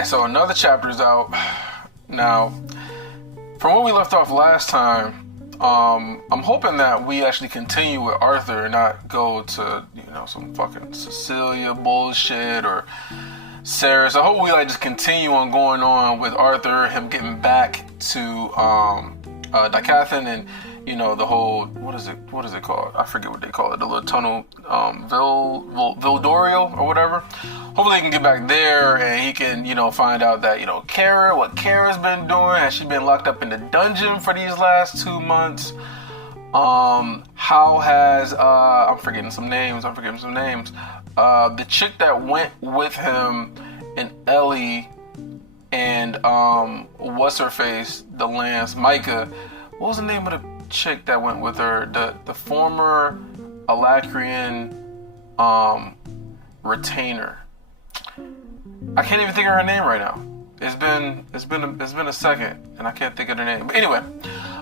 Okay, so another chapter is out. Now, from what we left off last time, I'm hoping that we actually continue with Arthur and not go to, some fucking Cecilia bullshit or Sarah. So I hope we just continue on going on with Arthur, him getting back to Dicathan and the whole what is it called? I forget what they call it. The little tunnel, Vildorio or whatever. Hopefully he can get back there and he can find out that Kara, what Kara's been doing. Has she been locked up in the dungeon for these last 2 months? How has I'm forgetting some names. The chick that went with him and Ellie and what's her face, the Lance, Micah. What was the name of the chick that went with her? The former Alacrian retainer. I can't even think of her name right now. It's been a second and I can't think of her name. But anyway,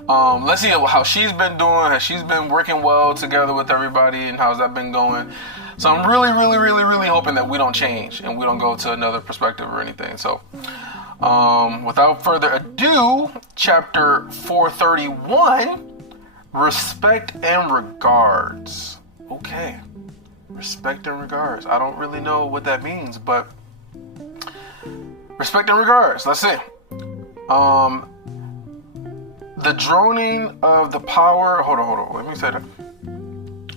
let's see how she's been doing. Has she's been working well together with everybody and how's that been going? So I'm really hoping that we don't change and we don't go to another perspective or anything. So without further ado, chapter 431, respect and regards. Okay, respect and regards. I don't really know what that means, but respect and regards. Let's see. The droning of the power. Hold on. Let me say that.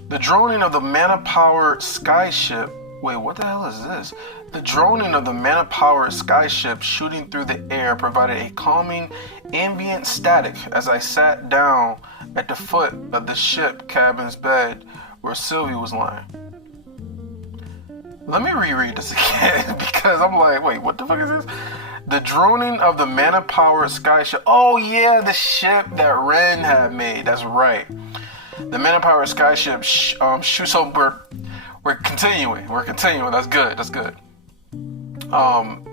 The droning of the mana-powered skyship. Wait, what the hell is this? The droning of the mana-powered skyship shooting through the air provided a calming ambient static as I sat down at the foot of the ship cabin's bed where Sylvie was lying. Let me reread this again because I'm like, wait, what the fuck is this? The droning of the mana-powered skyship. Oh yeah, the ship that Ren had made. That's right. The mana-powered skyship shoots. So we're continuing. That's good.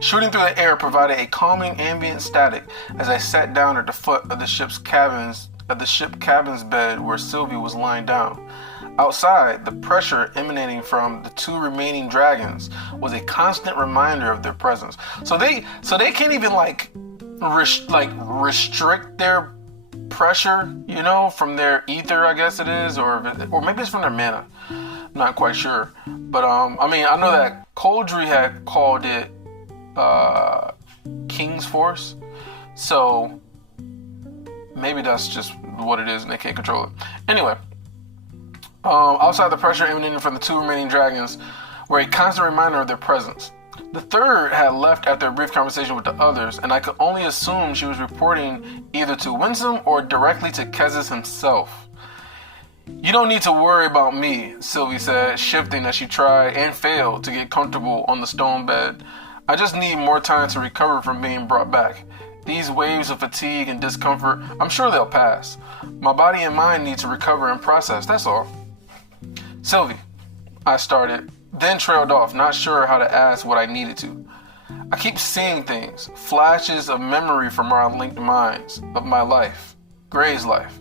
Shooting through the air provided a calming ambient static as I sat down at the foot of the ship cabin's bed where Sylvie was lying down. Outside, the pressure emanating from the two remaining dragons was a constant reminder of their presence. So they can't even restrict their pressure, from their ether, I guess it is, or maybe it's from their mana. I'm not quite sure. But I know that Coldry had called it King's Force. So maybe that's just what it is and they can't control it. Anyway, outside, the pressure emanating from the two remaining dragons were a constant reminder of their presence. The third had left after a brief conversation with the others, and I could only assume she was reporting either to Winsome or directly to Kezis himself. You don't need to worry about me, Sylvie said, shifting as she tried and failed to get comfortable on the stone bed. I just need more time to recover from being brought back. These waves of fatigue and discomfort, I'm sure they'll pass. My body and mind need to recover and process, that's all. Sylvie, I started, then trailed off, not sure how to ask what I needed to. I keep seeing things, flashes of memory from our linked minds, of my life, Gray's life.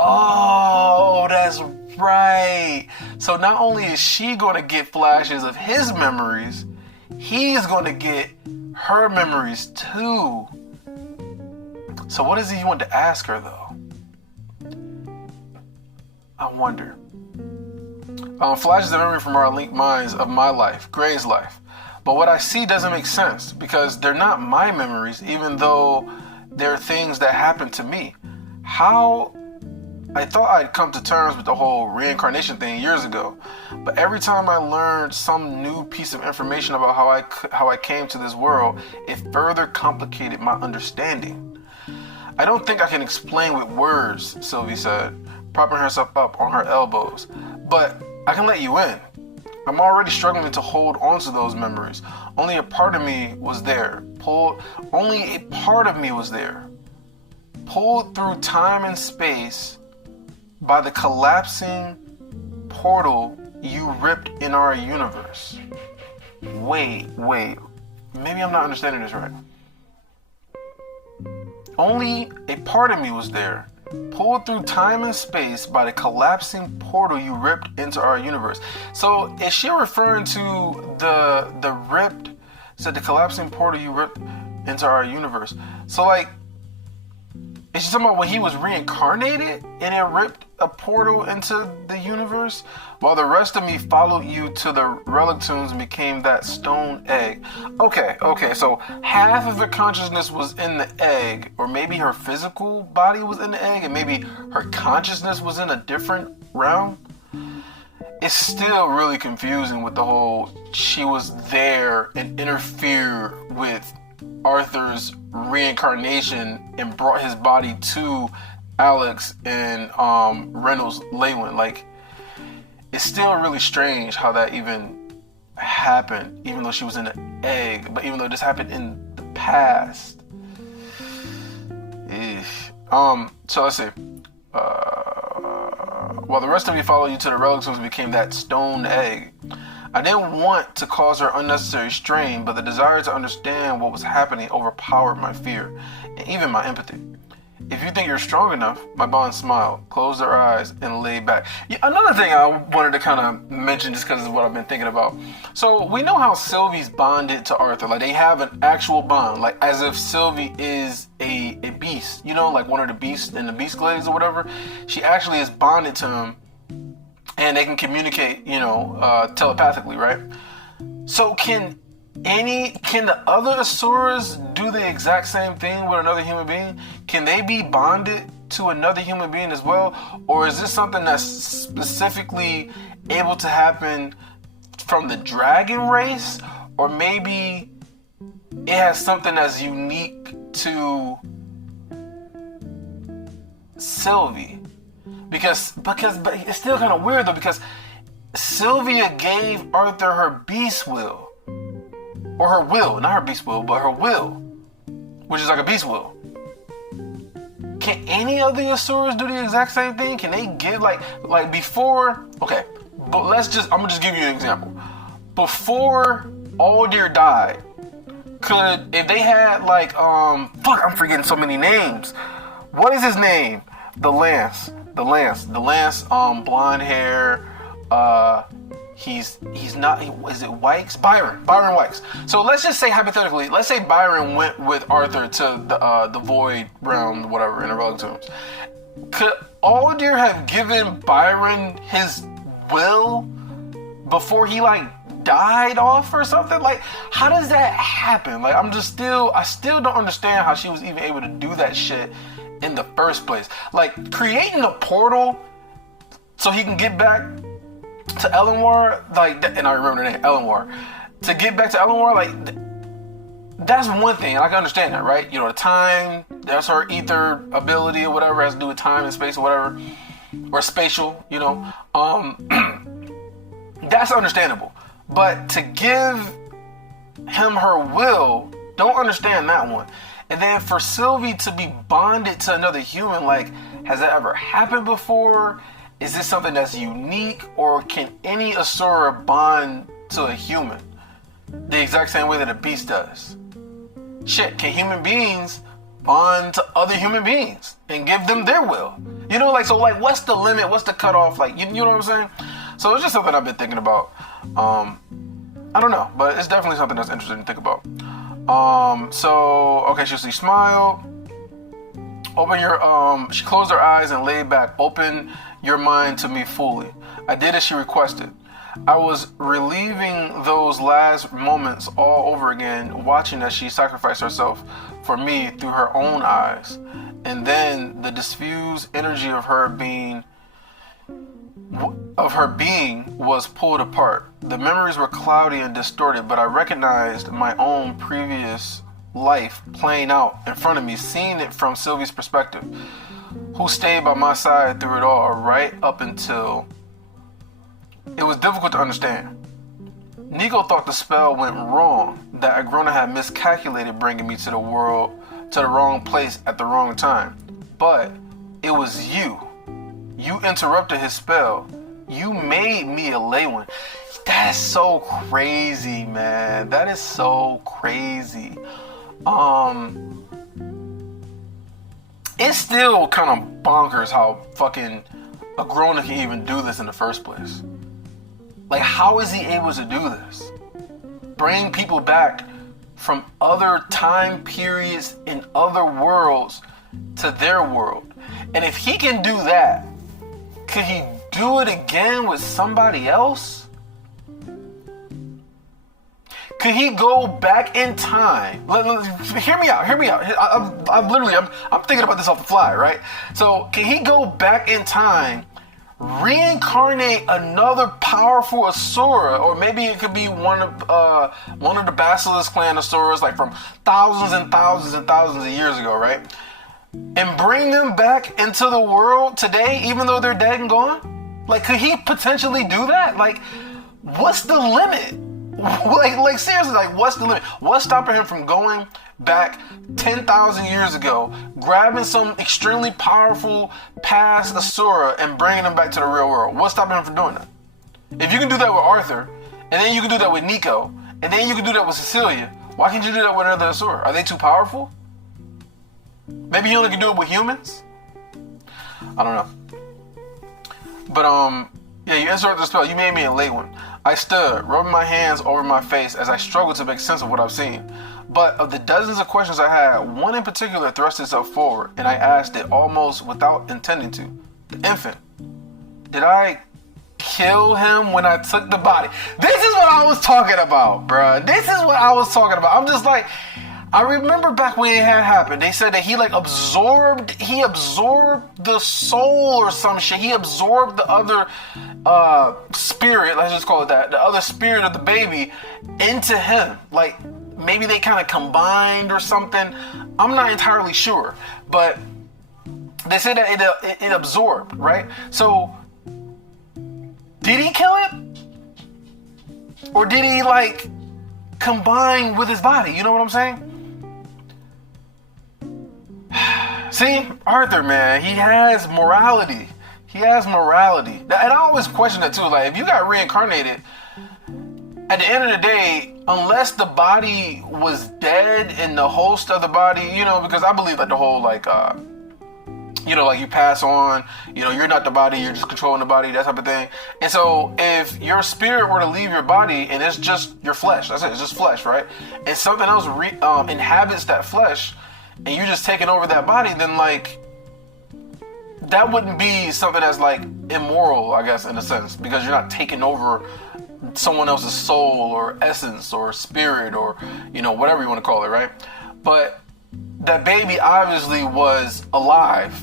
Oh, that's right. So not only is she going to get flashes of his memories, he's going to get her memories too. So what does he want to ask her though? I wonder. Flashes of memory from our linked minds of my life, Gray's life. But what I see doesn't make sense because they're not my memories, even though they're things that happened to me. How? I thought I'd come to terms with the whole reincarnation thing years ago, but every time I learned some new piece of information about how I came to this world, it further complicated my understanding. I don't think I can explain with words, Sylvie said, propping herself up on her elbows, but I can let you in. I'm already struggling to hold on to those memories. Only a part of me was there. Pulled through time and space by the collapsing portal you ripped in our universe. Wait. Maybe I'm not understanding this right. Only a part of me was there. Pulled through time and space by the collapsing portal you ripped into our universe. So is she referring to the ripped said the collapsing portal you ripped into our universe. So like, is she talking about when he was reincarnated and it ripped a portal into the universe? While the rest of me followed you to the relic tombs and became that stone egg. Okay, so half of her consciousness was in the egg, or maybe her physical body was in the egg, and maybe her consciousness was in a different realm. It's still really confusing with the whole she was there and interfered with Arthur's reincarnation and brought his body to Alex and Reynolds Lewin. Like, it's still really strange how that even happened, even though she was in an egg, but even though this happened in the past. So let's see. While the rest of you followed you to the relics and became that stone egg. I didn't want to cause her unnecessary strain, but the desire to understand what was happening overpowered my fear and even my empathy. If you think you're strong enough, my bond smiled, closed her eyes, and lay back. Yeah, another thing I wanted to kind of mention, just because of what I've been thinking about. So we know how Sylvie's bonded to Arthur. Like, they have an actual bond, like as if Sylvie is a beast, you know, like one of the beasts in the Beast Glades or whatever. She actually is bonded to him, and they can communicate, you know, telepathically, right? So can the other Asuras do the exact same thing with another human being? Can they be bonded to another human being as well? Or is this something that's specifically able to happen from the dragon race? Or maybe it has something that's unique to Sylvie? Because but it's still kind of weird though, because Sylvia gave Arthur her beast will. Or her will, not her beast will, but her will, which is like a beast will. Can any of the Asuras do the exact same thing? Can they get like before? Okay, but I'm gonna just give you an example. Before Aldir died, if they had like I'm forgetting so many names. What is his name? The Lance, blonde hair. He's not. Is it Wykes? Byron Wykes. So let's just say hypothetically, let's say Byron went with Arthur to the Void Realm, whatever, in the Relic Tombs. Could Aldir have given Byron his will before he like died off or something? Like, how does that happen? Like, I still don't understand how she was even able to do that shit in the first place. Like, creating a portal so he can get back to Elenwar, like, and I remember the name, Elenwar. To get back to Elenwar, like, that's one thing, and I can understand that, right? You know, the time, that's her ether ability or whatever, has to do with time and space or whatever, or spatial, you know. That's understandable. But to give him her will, don't understand that one. And then for Sylvie to be bonded to another human, like, has that ever happened before? Is this something that's unique, or can any Asura bond to a human the exact same way that a beast does? Shit, can human beings bond to other human beings and give them their will? You know, like, so like, what's the limit? What's the cutoff? Like, you know what I'm saying? So it's just something I've been thinking about. I don't know, but it's definitely something that's interesting to think about. So, okay, she smiled. She closed her eyes and laid back. Open your mind to me fully. I did as she requested. I was reliving those last moments all over again, watching as she sacrificed herself for me through her own eyes. And then the diffused energy of her being was pulled apart. The memories were cloudy and distorted, but I recognized my own previous life playing out in front of me, seeing it from Sylvie's perspective, who stayed by my side through it all, right up until it was difficult to understand. Nico thought the spell went wrong, that Agrona had miscalculated bringing me to the wrong place at the wrong time. But it was you. You interrupted his spell. You made me a Lewin. That is so crazy, man. That is so crazy. It's still kind of bonkers how fucking Agrona can even do this in the first place. Like, how is he able to do this? Bring people back from other time periods in other worlds to their world. And if he can do that, could he do it again with somebody else? Could he go back in time? Hear me out. I'm thinking about this off the fly, right? So can he go back in time, reincarnate another powerful Asura, or maybe it could be one of the Basilisk clan Asuras, like from thousands and thousands and thousands of years ago, right? And bring them back into the world today, even though they're dead and gone? Like, could he potentially do that? Like, what's the limit? Like seriously, like what's the limit? What's stopping him from going back 10,000 years ago, grabbing some extremely powerful past Asura and bringing them back to the real world? What's stopping him from doing that? If you can do that with Arthur, and then you can do that with Nico, and then you can do that with Cecilia, why can't you do that with another Asura? Are they too powerful? Maybe you only can do it with humans? I don't know. But yeah, you interrupted the spell. You made me a late one. I stood, rubbing my hands over my face as I struggled to make sense of what I've seen. But of the dozens of questions I had, one in particular thrust itself forward, and I asked it almost without intending to. The infant. Did I kill him when I took the body? This is what I was talking about, bruh. This is what I was talking about. I'm just like, I remember back when it had happened, they said that he absorbed the soul or some shit. He absorbed the other spirit, let's just call it that, the other spirit of the baby into him. Like, maybe they kind of combined or something. I'm not entirely sure, but they said that it absorbed, right? So, did he kill it? Or did he, combine with his body? You know what I'm saying? See, Arthur, man, he has morality. He has morality. And I always question that too. Like, if you got reincarnated, at the end of the day, unless the body was dead and the host of the body, because I believe that the whole, you pass on, you're not the body, you're just controlling the body, that type of thing. And so if your spirit were to leave your body and it's just your flesh, that's it, it's just flesh, right? And something else inhabits that flesh, and you just taking over that body, then that wouldn't be something that's immoral, I guess, in a sense, because you're not taking over someone else's soul or essence or spirit or, whatever you want to call it, right? But that baby obviously was alive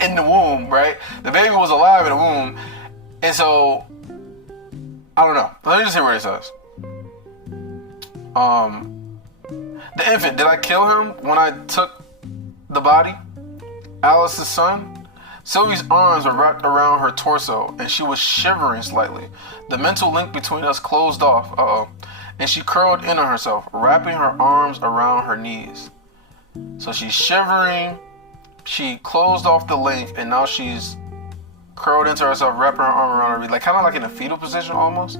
in the womb, right? The baby was alive in the womb. And so, I don't know. Let me just see what it says. The infant, did I kill him when I took the body? Alice's son? Sylvie's arms were wrapped around her torso, and she was shivering slightly. The mental link between us closed off, and she curled in on herself, wrapping her arms around her knees. So she's shivering, she closed off the link, and now she's curled into herself, wrapping her arm around her, kind of in a fetal position almost.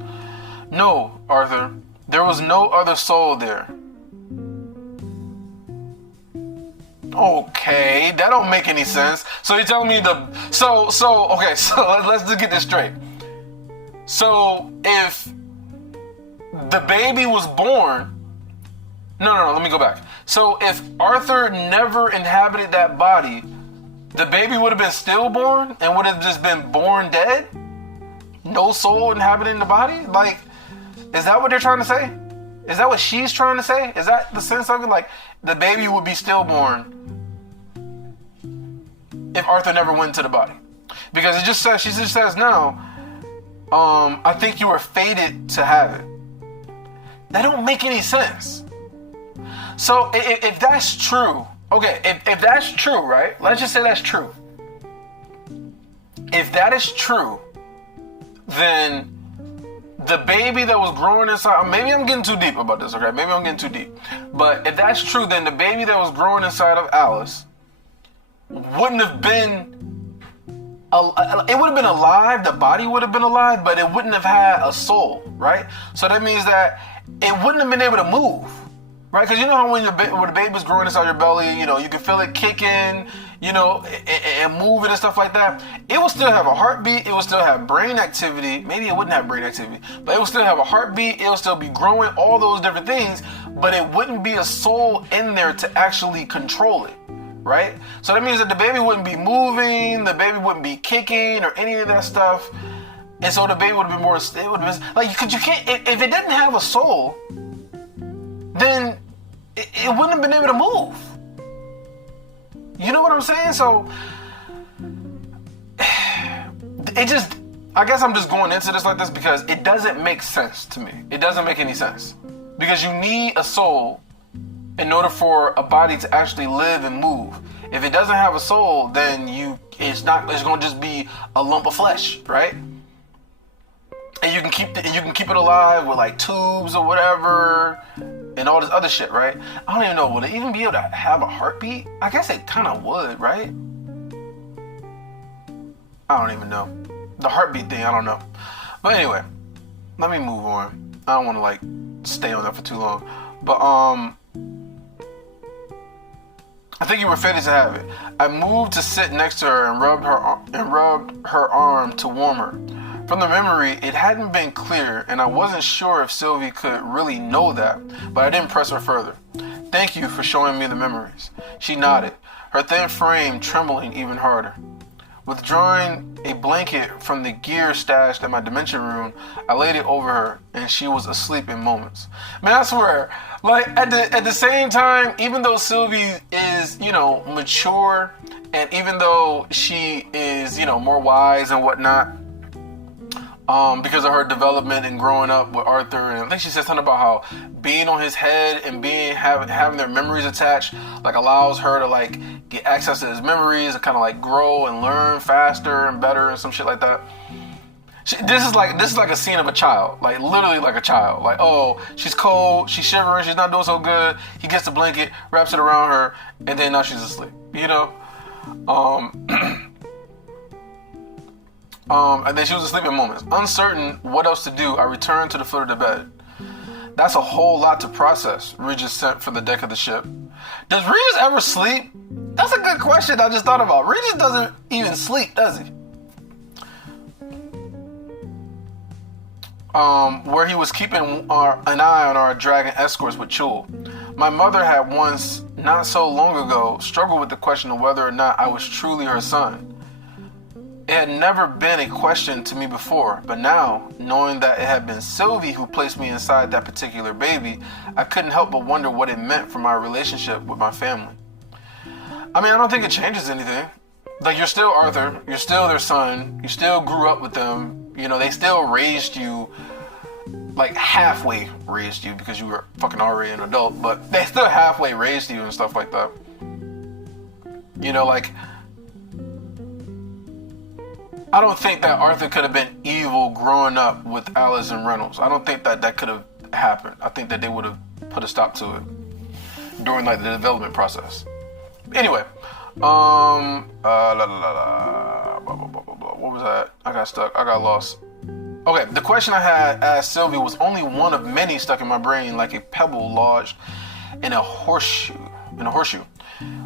No, Arthur, there was no other soul there. Okay, that don't make any sense. So you're telling me okay, so let's just get this straight. So if the baby was born, no, let me go back. So if Arthur never inhabited that body, the baby would have been stillborn and would have just been born dead? No soul inhabiting the body? Is that what they're trying to say? Is that what she's trying to say? Is that the sense of it? The baby would be stillborn if Arthur never went into the body. Because she just says now, I think you were fated to have it. That don't make any sense. So if that's true, okay, if that's true, right? Let's just say that's true. If that is true, then the baby that was growing inside, maybe I'm getting too deep about this, okay? Maybe I'm getting too deep. But if that's true, then the baby that was growing inside of Alice wouldn't have been, it would have been alive, the body would have been alive, but it wouldn't have had a soul, right? So that means that it wouldn't have been able to move, right? Because you know how when the baby's growing inside your belly, you can feel it kicking, and moving and stuff like that, it will still have a heartbeat. It will still have brain activity. Maybe it wouldn't have brain activity, but it will still have a heartbeat. It will still be growing, all those different things, but it wouldn't be a soul in there to actually control it, right? So that means that the baby wouldn't be moving, the baby wouldn't be kicking or any of that stuff. And so the baby would have been more, it would have been, like, because you can't, if it didn't have a soul, then it wouldn't have been able to move. You know what I'm saying? So, I guess I'm just going into this like this because it doesn't make sense to me. It doesn't make any sense. Because you need a soul in order for a body to actually live and move. If it doesn't have a soul, then it's going to just be a lump of flesh, right? And you can keep it alive with like tubes or whatever and all this other shit, right? I don't even know, would it even be able to have a heartbeat? I guess it kind of would, right? I don't even know. The heartbeat thing, I don't know. But anyway, let me move on. I don't want to like stay on that for too long. But I think you were fated to have it. I moved to sit next to her and rubbed her arm to warm her. From the memory, it hadn't been clear, and I wasn't sure if Sylvie could really know that, but I didn't press her further. Thank you for showing me the memories. She nodded, her thin frame trembling even harder. Withdrawing a blanket from the gear stashed in my dementia room, I laid it over her, and she was asleep in moments. Man, I swear, like at the same time, even though Sylvie is, mature, and even though she is, more wise and whatnot, because of her development and growing up with Arthur, and I think she said something about how being on his head and having their memories attached, like allows her to like get access to his memories and kind of like grow and learn faster and better and some shit like that. This is like a scene of a child, like literally like a child. Like, oh, she's cold, she's shivering, she's not doing so good. He gets the blanket, wraps it around her, and then now she's asleep. And then she was asleep in moments. Uncertain what else to do, I returned to the foot of the bed. That's a whole lot to process, Regis sent from the deck of the ship. Does Regis ever sleep? That's a good question I just thought about. Regis doesn't even sleep, does he? Where he was keeping an eye on our dragon escorts with Chul. My mother had once, not so long ago, struggled with the question of whether or not I was truly her son. It had never been a question to me before, but now, knowing that it had been Sylvie who placed me inside that particular baby, I couldn't help but wonder what it meant for my relationship with my family. I mean, I don't think it changes anything. Like, you're still Arthur, you're still their son, you still grew up with them, they still raised you, like halfway raised you because you were fucking already an adult, but they still halfway raised you and stuff like that. I don't think that Arthur could have been evil growing up with Alice and Reynolds. I don't think that could have happened. I think that they would have put a stop to it during like the development process. Anyway, what was that? I got stuck. I got lost. Okay, the question I had asked Sylvie was only one of many stuck in my brain like a pebble lodged in a horseshoe.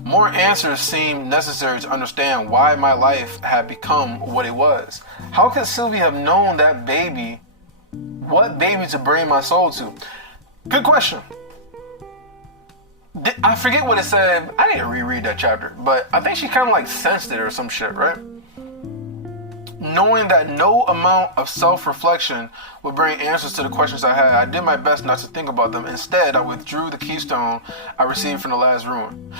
More answers seemed necessary to understand why my life had become what it was. How could Sylvie have known that baby, what baby to bring my soul to? Good question. I forget what it said. I didn't reread that chapter, but I think she kind of like sensed it or some shit, right? Knowing that no amount of self-reflection would bring answers to the questions I had, I did my best not to think about them. Instead, I withdrew the keystone I received from the last ruin.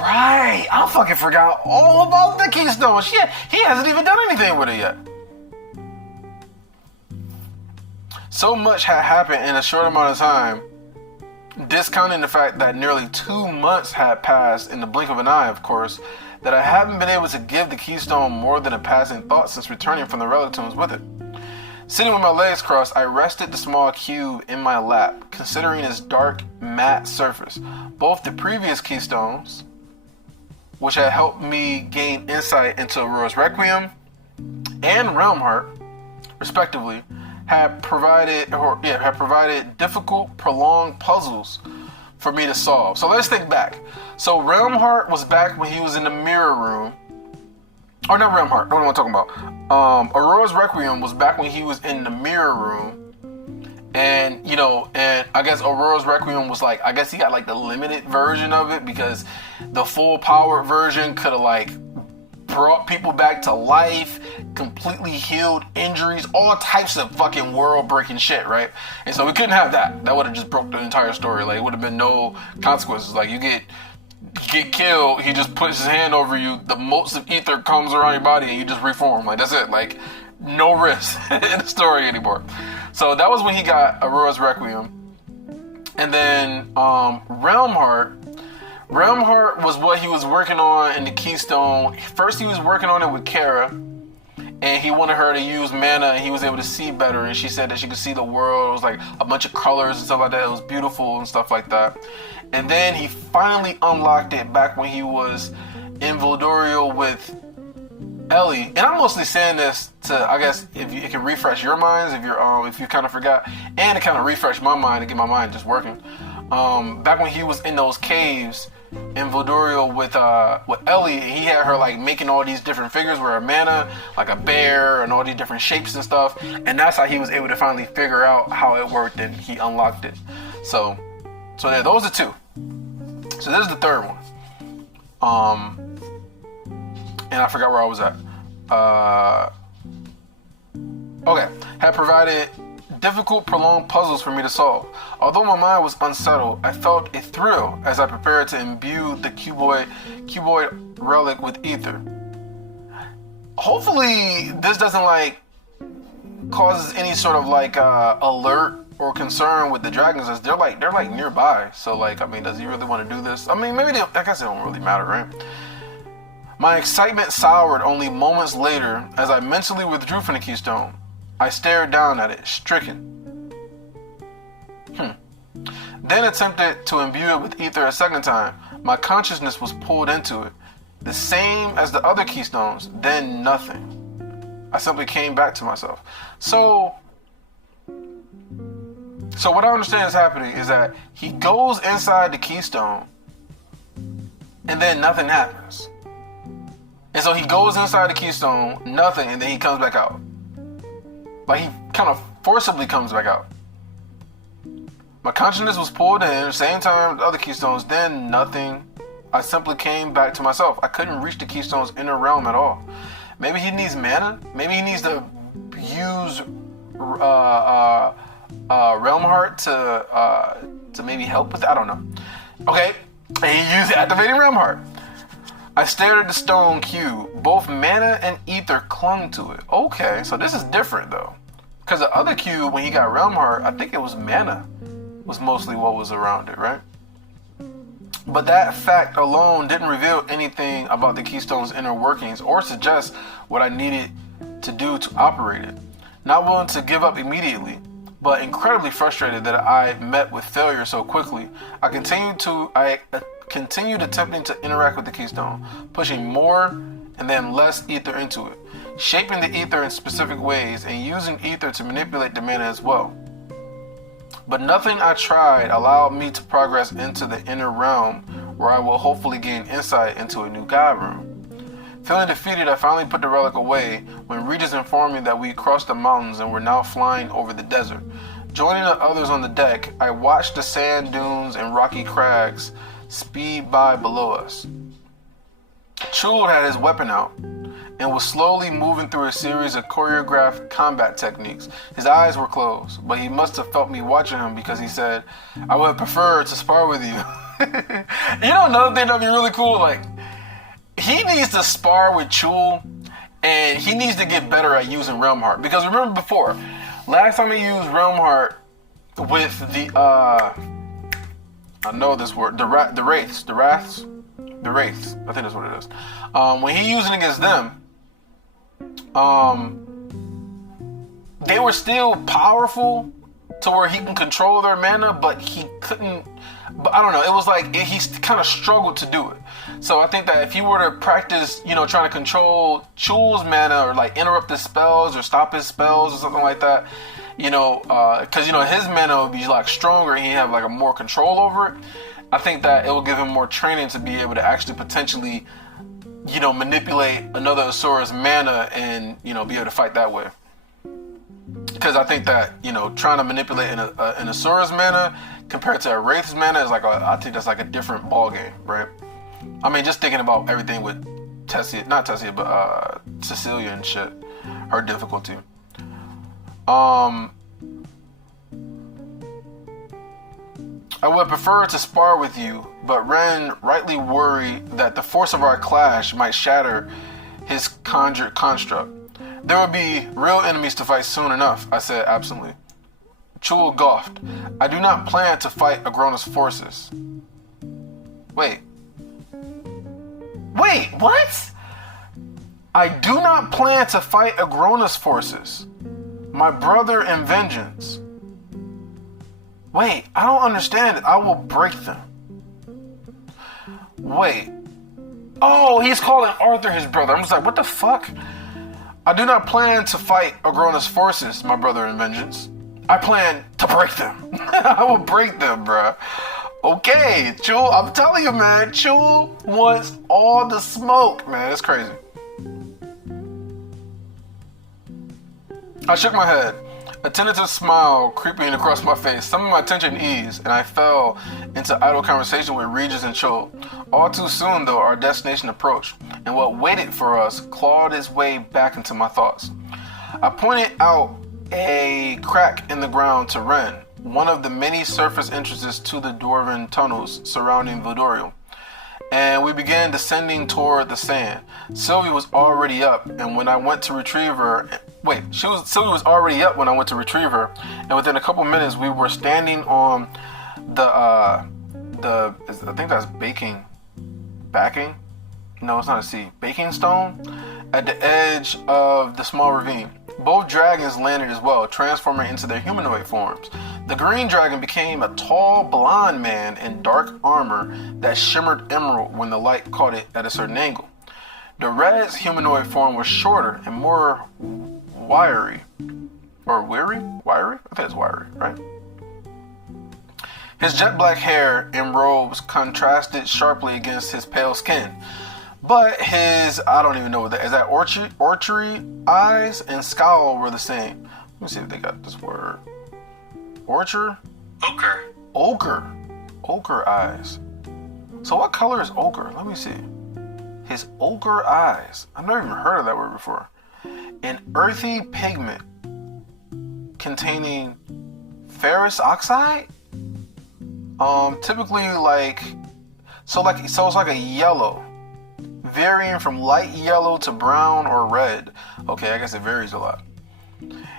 Right! I fucking forgot all about the keystone. Shit, he hasn't even done anything with it yet. So much had happened in a short amount of time, discounting the fact that nearly 2 months had passed in the blink of an eye, of course, that I haven't been able to give the keystone more than a passing thought since returning from the Relatombs with it. Sitting with my legs crossed, I rested the small cube in my lap, considering its dark, matte surface. Both the previous keystones, which had helped me gain insight into Aurora's Requiem and Realm Heart, respectively, had provided difficult, prolonged puzzles for me to solve. So let's think back. So Realm Heart was back when he was in the mirror room. Or not Realm Heart, what am I talking about? Aurora's Requiem was back when he was in the mirror room. And, and I guess Aurora's Requiem was like, I guess he got like the limited version of it, because the full power version could have like brought people back to life, completely healed injuries, all types of fucking world breaking shit, right? And so we couldn't have that. That would have just broke the entire story. Like, it would have been no consequences. Like, you get killed, he just puts his hand over you, the motes of ether comes around your body, and you just reform. Like, that's it. Like, no risk in the story anymore. So that was when he got Aurora's Requiem. And then Realm Heart was what he was working on in the Keystone. First he was working on it with Kara, and he wanted her to use mana, and he was able to see better, and she said that she could see the world. It was like a bunch of colors and stuff like that. It was beautiful and stuff like that. And then he finally unlocked it back when he was in Voldorial with Ellie. And I'm mostly saying this to, I guess, if it can refresh your minds, if you kind of forgot, and to kind of refresh my mind and get my mind just working. Back when he was in those caves in Voldorial with Ellie, he had her like making all these different figures with her mana, like a bear and all these different shapes and stuff. And that's how he was able to finally figure out how it worked, and he unlocked it. So yeah, those are two. So this is the third one. And I forgot where I was at. Okay. Had provided difficult, prolonged puzzles for me to solve. Although my mind was unsettled, I felt a thrill as I prepared to imbue the cuboid relic with ether. Hopefully, this doesn't like causes any sort of like alert or concern with the dragons, as they're like nearby. So like, I mean, does he really want to do this? I mean, maybe I guess it don't really matter, right? My excitement soured only moments later as I mentally withdrew from the Keystone. I stared down at it, stricken. Then attempted to imbue it with ether a second time. My consciousness was pulled into it, the same as the other Keystones, then nothing. I simply came back to myself. So what I understand is happening is that he goes inside the Keystone, and then nothing happens. And so he goes inside the Keystone, nothing, and then he comes back out. Like, he kind of forcibly comes back out. My consciousness was pulled in, same time the other Keystones, then nothing. I simply came back to myself. I couldn't reach the Keystone's inner realm at all. Maybe he needs mana. Maybe he needs to use Realm Heart to maybe help with it. I don't know. Okay, and he used activating Realm Heart. I stared at the stone cube. Both mana and ether clung to it. Okay, so this is different though. Because the other cube, when he got Realm Heart, I think it was mana was mostly what was around it, right? But that fact alone didn't reveal anything about the Keystone's inner workings or suggest what I needed to do to operate it. Not willing to give up immediately, but incredibly frustrated that I met with failure so quickly, I continued attempting to interact with the Keystone, pushing more and then less ether into it, shaping the ether in specific ways and using ether to manipulate the mana as well. But nothing I tried allowed me to progress into the inner realm, where I will hopefully gain insight into a new god room. Feeling defeated, I finally put the relic away when Regis informed me that we crossed the mountains and were now flying over the desert. Joining the others on the deck, I watched the sand dunes and rocky crags speed by below us. Chul had his weapon out and was slowly moving through a series of choreographed combat techniques. His eyes were closed, but he must have felt me watching him, because he said, "I would have preferred to spar with you." You know, another thing that'd be really cool, like, he needs to spar with Chul, and he needs to get better at using Realm Heart. Because remember before, last time he used Realm Heart with the, I know this word, the Wraiths, I think that's what it is. When he using it against them, they were still powerful to where he can control their mana, but he couldn't. But I don't know. It was like he kind of struggled to do it. So I think that if he were to practice, trying to control Chul's mana, or like interrupt his spells or stop his spells or something like that, because his mana would be like stronger and he'd have like a more control over it. I think that it will give him more training to be able to actually potentially, manipulate another Asura's mana and, be able to fight that way. Because I think that, trying to manipulate an Asura's mana compared to a Wraith's mana is I think that's like a different ball game, right? I mean, just thinking about everything with Cecilia and shit, her difficulty. I would prefer to spar with you, but Ren rightly worried that the force of our clash might shatter his conjured construct. There would be real enemies to fight soon enough, I said absently. Chul scoffed. I do not plan to fight Agrona's forces. Wait, what? I do not plan to fight Agrona's forces. My brother in vengeance. Wait, I don't understand it. I will break them. Wait. Oh, he's calling Arthur his brother. I'm just like, what the fuck? I do not plan to fight Agrona's forces, my brother in vengeance. I plan to break them. I will break them, bruh. Okay, Chul, I'm telling you, man. Chul wants all the smoke, man. It's crazy. I shook my head. A tentative smile creeping across my face. Some of my tension eased, and I fell into idle conversation with Regis and Chul. All too soon, though, our destination approached, and what waited for us clawed its way back into my thoughts. I pointed out a crack in the ground to Ren, one of the many surface entrances to the dwarven tunnels surrounding Vodorio, and we began descending toward the sand. Sylvie was already up, and when I went to retrieve her... Sylvie was already up when I went to retrieve her, and within a couple minutes we were standing on I think that's backing? No, it's not a C. Baking stone at the edge of the small ravine. Both dragons landed as well, transforming into their humanoid forms. The green dragon became a tall, blonde man in dark armor that shimmered emerald when the light caught it at a certain angle. The red's humanoid form was shorter and more wiry. Or weary? Wiry? I think it's wiry, right? His jet black hair and robes contrasted sharply against his pale skin. But his, I don't even know what that is. That orchery eyes and scowl were the same. Let me see if they got this word. Ochre eyes. So what color is ochre? Let me see. His ochre eyes. I've never even heard of that word before. An earthy pigment containing ferrous oxide? Typically so it's like a yellow, varying from light yellow to brown or red. Okay, I guess it varies a lot.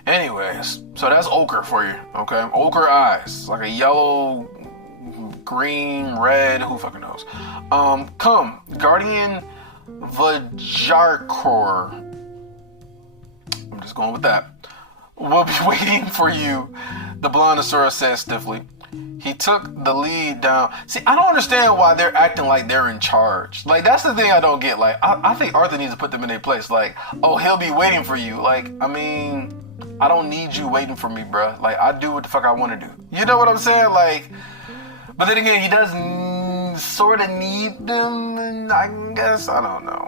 Anyways, so that's ochre for you, okay? Ochre eyes, like a yellow, green, red, who fucking knows? Come, Guardian Vajarkor. I'm just going with that. We'll be waiting for you, the blonde Asura said stiffly. He took the lead down. See, I don't understand why they're acting like they're in charge. Like, that's the thing I don't get. Like, I think Arthur needs to put them in their place. Like, oh, he'll be waiting for you. Like, I mean, I don't need you waiting for me, bruh. Like, I do what the fuck I want to do. You know what I'm saying? Like, but then again, he does sort of need them, and I guess, I don't know.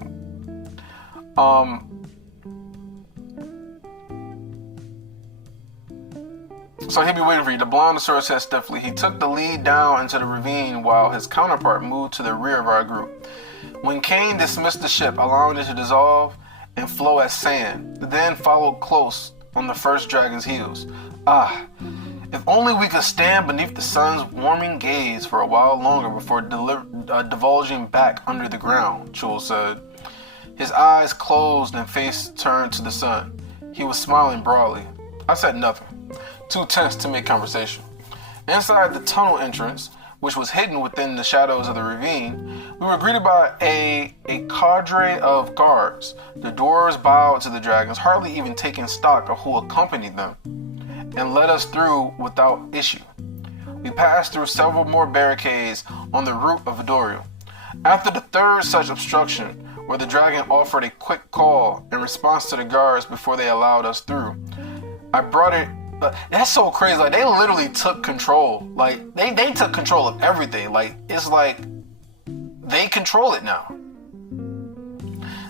So he'll be waiting for you. The blonde Asura said stiffly. He took the lead down into the ravine while his counterpart moved to the rear of our group. When Cain dismissed the ship, allowing it to dissolve and flow as sand, then followed close on the first dragon's heels. Ah, if only we could stand beneath the sun's warming gaze for a while longer before divulging back under the ground, Chul said. His eyes closed and face turned to the sun. He was smiling broadly. I said nothing, too tense to make conversation. Inside the tunnel entrance, which was hidden within the shadows of the ravine, we were greeted by a cadre of guards. The dwarves bowed to the dragons, hardly even taking stock of who accompanied them, and led us through without issue. We passed through several more barricades on the route of Vodorio. After the third such obstruction, where the dragon offered a quick call in response to the guards before they allowed us through, I brought it That's so crazy. Like, they literally took control. Like, they took control of everything. Like, it's like they control it now.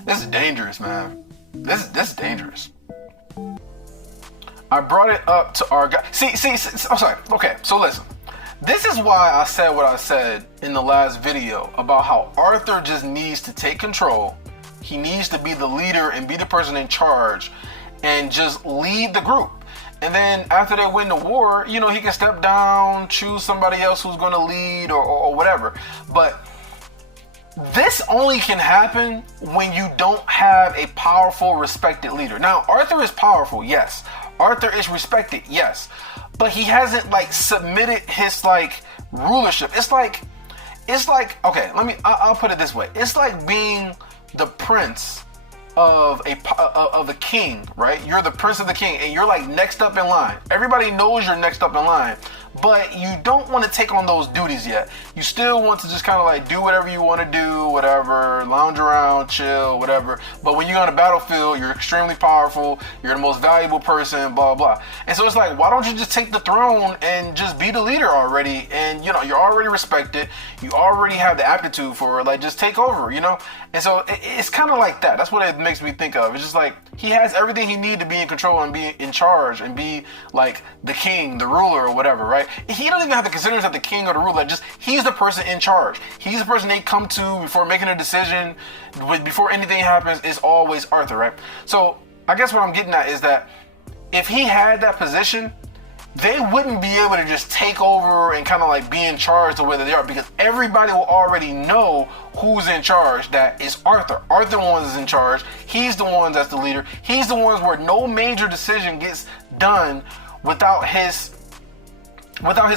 This is dangerous, man. This is dangerous. I brought it up to our guy. See, I'm sorry. Okay, so listen. This is why I said what I said in the last video about how Arthur just needs to take control. He needs to be the leader and be the person in charge and just lead the group. And then after they win the war, you know, he can step down, choose somebody else who's going to lead or whatever. But this only can happen when you don't have a powerful, respected leader. Now, Arthur is powerful, yes. Arthur is respected, yes. But he hasn't like submitted his like rulership. It's like okay, I'll put it this way. It's like being the prince of a king, right? You're the prince of the king and you're like next up in line. Everybody knows you're next up in line, but you don't want to take on those duties yet. You still want to just kind of like do whatever you want to do, whatever, lounge around, chill, whatever. But when you're on the battlefield, you're extremely powerful, you're the most valuable person, blah, blah. And so it's like, why don't you just take the throne and just be the leader already? And, you know, you're already respected. You already have the aptitude for it. Like, just take over, you know? And so it's kind of like that. That's what it makes me think of. It's just like, he has everything he needs to be in control and be in charge and be like the king, the ruler or whatever, right? He doesn't even have to consider himself the king or the ruler. Just, he's the person in charge. He's the person they come to before making a decision. Before anything happens, it's always Arthur, right? So I guess what I'm getting at is that if he had that position, they wouldn't be able to just take over and kind of like be in charge the way that they are, because everybody will already know who's in charge. That is Arthur. Arthur the one is in charge. He's the one that's the leader. He's the ones where no major decision gets done without his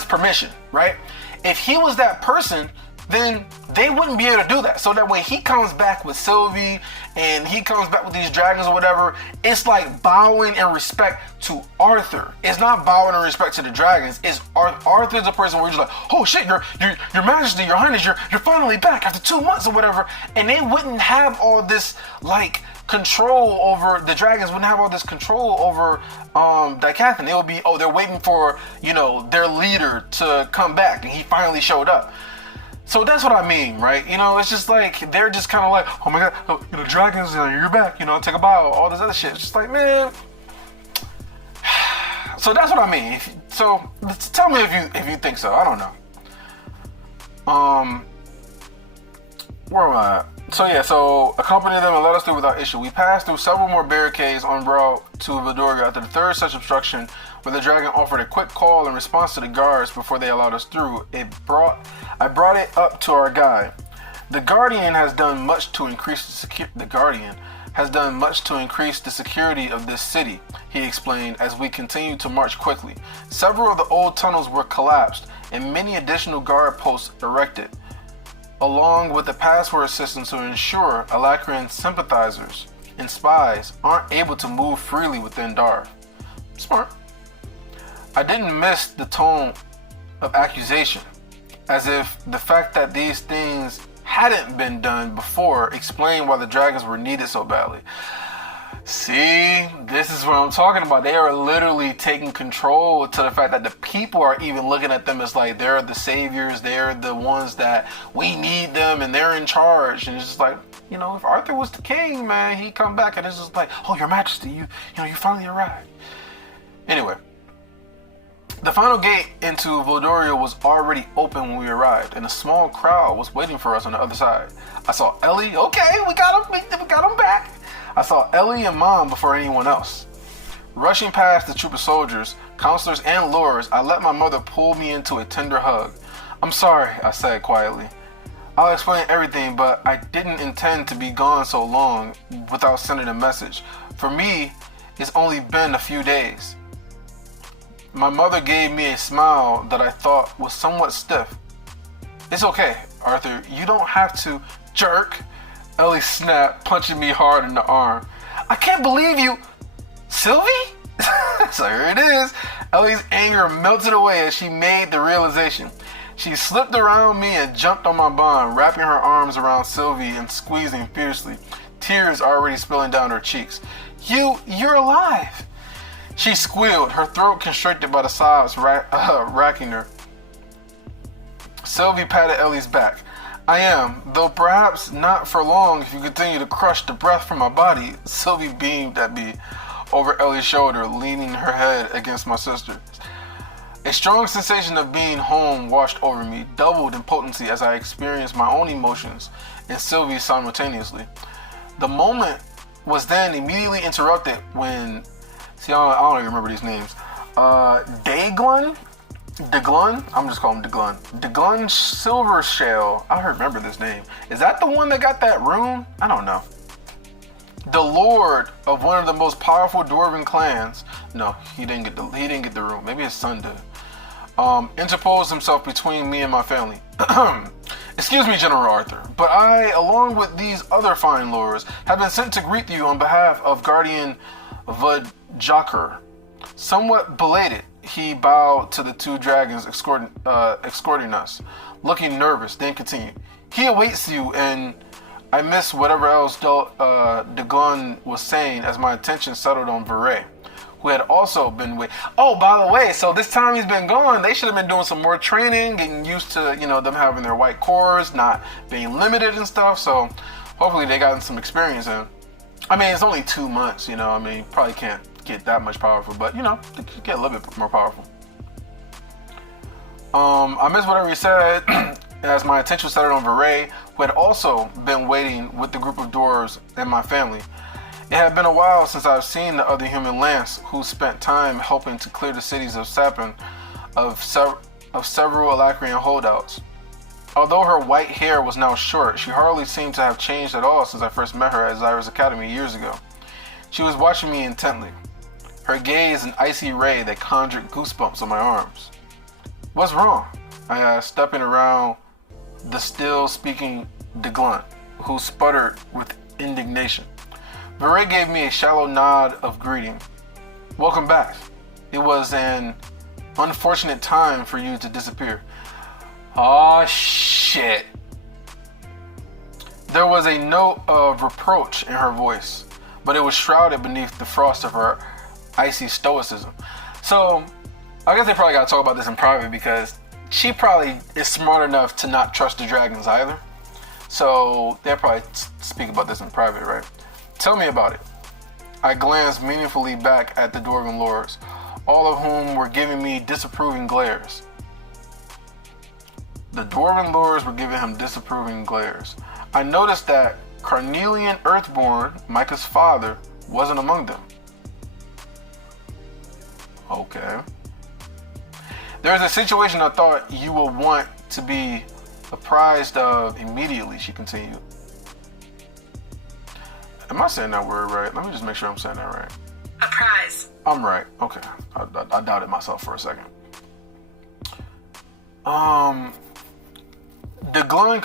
permission, right? If he was that person, then they wouldn't be able to do that. So that way he comes back with Sylvie and he comes back with these dragons or whatever, it's like bowing in respect to Arthur. It's not bowing in respect to the dragons. It's Arthur's the person where you're just like, oh shit, your majesty, your highness, you're finally back after 2 months or whatever. And they wouldn't have all this like control over, the dragons wouldn't have all this control over Dichathan. It would be, oh, they're waiting for, you know, their leader to come back and he finally showed up. So that's what I mean, right? You know, it's just like, they're just kind of like, oh my god, oh, you know, dragons, you're back, you know, take a bow, all this other shit. It's just like, man. So that's what I mean. So tell me if you think so. I don't know. Where am I at? So yeah, so accompany them and let us through without issue. We passed through several more barricades en route to Valdoria after the third such obstruction, where the dragon offered a quick call in response to the guards before they allowed us through. I brought it up to our guy. The Guardian has done much to increase the security of this city, he explained as we continued to march quickly. Several of the old tunnels were collapsed and many additional guard posts erected, along with the password system to ensure Alacrian sympathizers and spies aren't able to move freely within Darth. Smart. I didn't miss the tone of accusation, as if the fact that these things hadn't been done before explained why the dragons were needed so badly. See, this is what I'm talking about. They are literally taking control to the fact that the people are even looking at them as like they're the saviors, they're the ones that we need them and they're in charge. And it's just like, you know, if Arthur was the king, man, he'd come back and it's just like, oh, your majesty, you finally arrived. Anyway, the final gate into Valdoria was already open when we arrived, and a small crowd was waiting for us on the other side. I saw Ellie. Okay, we got him back. I saw Ellie and Mom before anyone else. Rushing past the troop of soldiers, counselors, and lords, I let my mother pull me into a tender hug. I'm sorry, I said quietly. I'll explain everything, but I didn't intend to be gone so long without sending a message. For me, it's only been a few days. My mother gave me a smile that I thought was somewhat stiff. It's okay, Arthur. You don't have to, jerk. Ellie snapped, punching me hard in the arm. I can't believe you. Sylvie? So here it is. Ellie's anger melted away as she made the realization. She slipped around me and jumped on my bun, wrapping her arms around Sylvie and squeezing fiercely, tears already spilling down her cheeks. You're alive. She squealed, her throat constricted by the sobs racking her. Sylvie patted Ellie's back. I am, though perhaps not for long if you continue to crush the breath from my body. Sylvie beamed at me over Ellie's shoulder, leaning her head against my sister. A strong sensation of being home washed over me, doubled in potency as I experienced my own emotions and Sylvie's simultaneously. The moment was then immediately interrupted when, I don't even remember these names. Deglun, I'm just calling him Deglun. Deglun Silvershell, I remember this name. Is that the one that got that rune? I don't know. The lord of one of the most powerful dwarven clans. No, he didn't get the rune. Maybe his son did. Interposed himself between me and my family. Excuse me, General Arthur, but I, along with these other fine lords, have been sent to greet you on behalf of Guardian Vajakar. Somewhat belated, he bowed to the two dragons escorting us, looking nervous, then continued. He awaits you, and I missed whatever else Deglun was saying as my attention settled on Viray, who had also been waiting. Oh, by the way, so this time he's been gone, they should have been doing some more training, getting used to, them having their white cores, not being limited and stuff, so hopefully they got some experience in. I mean, it's only 2 months, probably can't get that much powerful, but, they could get a little bit more powerful. I missed whatever he said as my attention settled on Viray, who had also been waiting with the group of dwarves and my family. It had been a while since I've seen the other human Lance, who spent time helping to clear the cities of Sapin of several Alacrian holdouts. Although her white hair was now short, she hardly seemed to have changed at all since I first met her at Zyra's Academy years ago. She was watching me intently, her gaze an icy ray that conjured goosebumps on my arms. What's wrong? I asked, stepping around the still-speaking Deglun, who sputtered with indignation. Viray gave me a shallow nod of greeting. Welcome back. It was an unfortunate time for you to disappear. Aw, shit. There was a note of reproach in her voice, but it was shrouded beneath the frost of her icy stoicism. So, I guess they probably gotta talk about this in private because she probably is smart enough to not trust the dragons either. So, they'll probably speak about this in private, right? Tell me about it. I glanced meaningfully back at the Dwarven lords, all of whom were giving me disapproving glares. The Dwarven lords were giving him disapproving glares. I noticed that Carnelian Earthborn, Micah's father, wasn't among them. Okay. There is a situation I thought you would want to be apprised of immediately, she continued. Am I saying that word right? Let me just make sure I'm saying that right. Apprise. I'm right. Okay. I doubted myself for a second. Deglun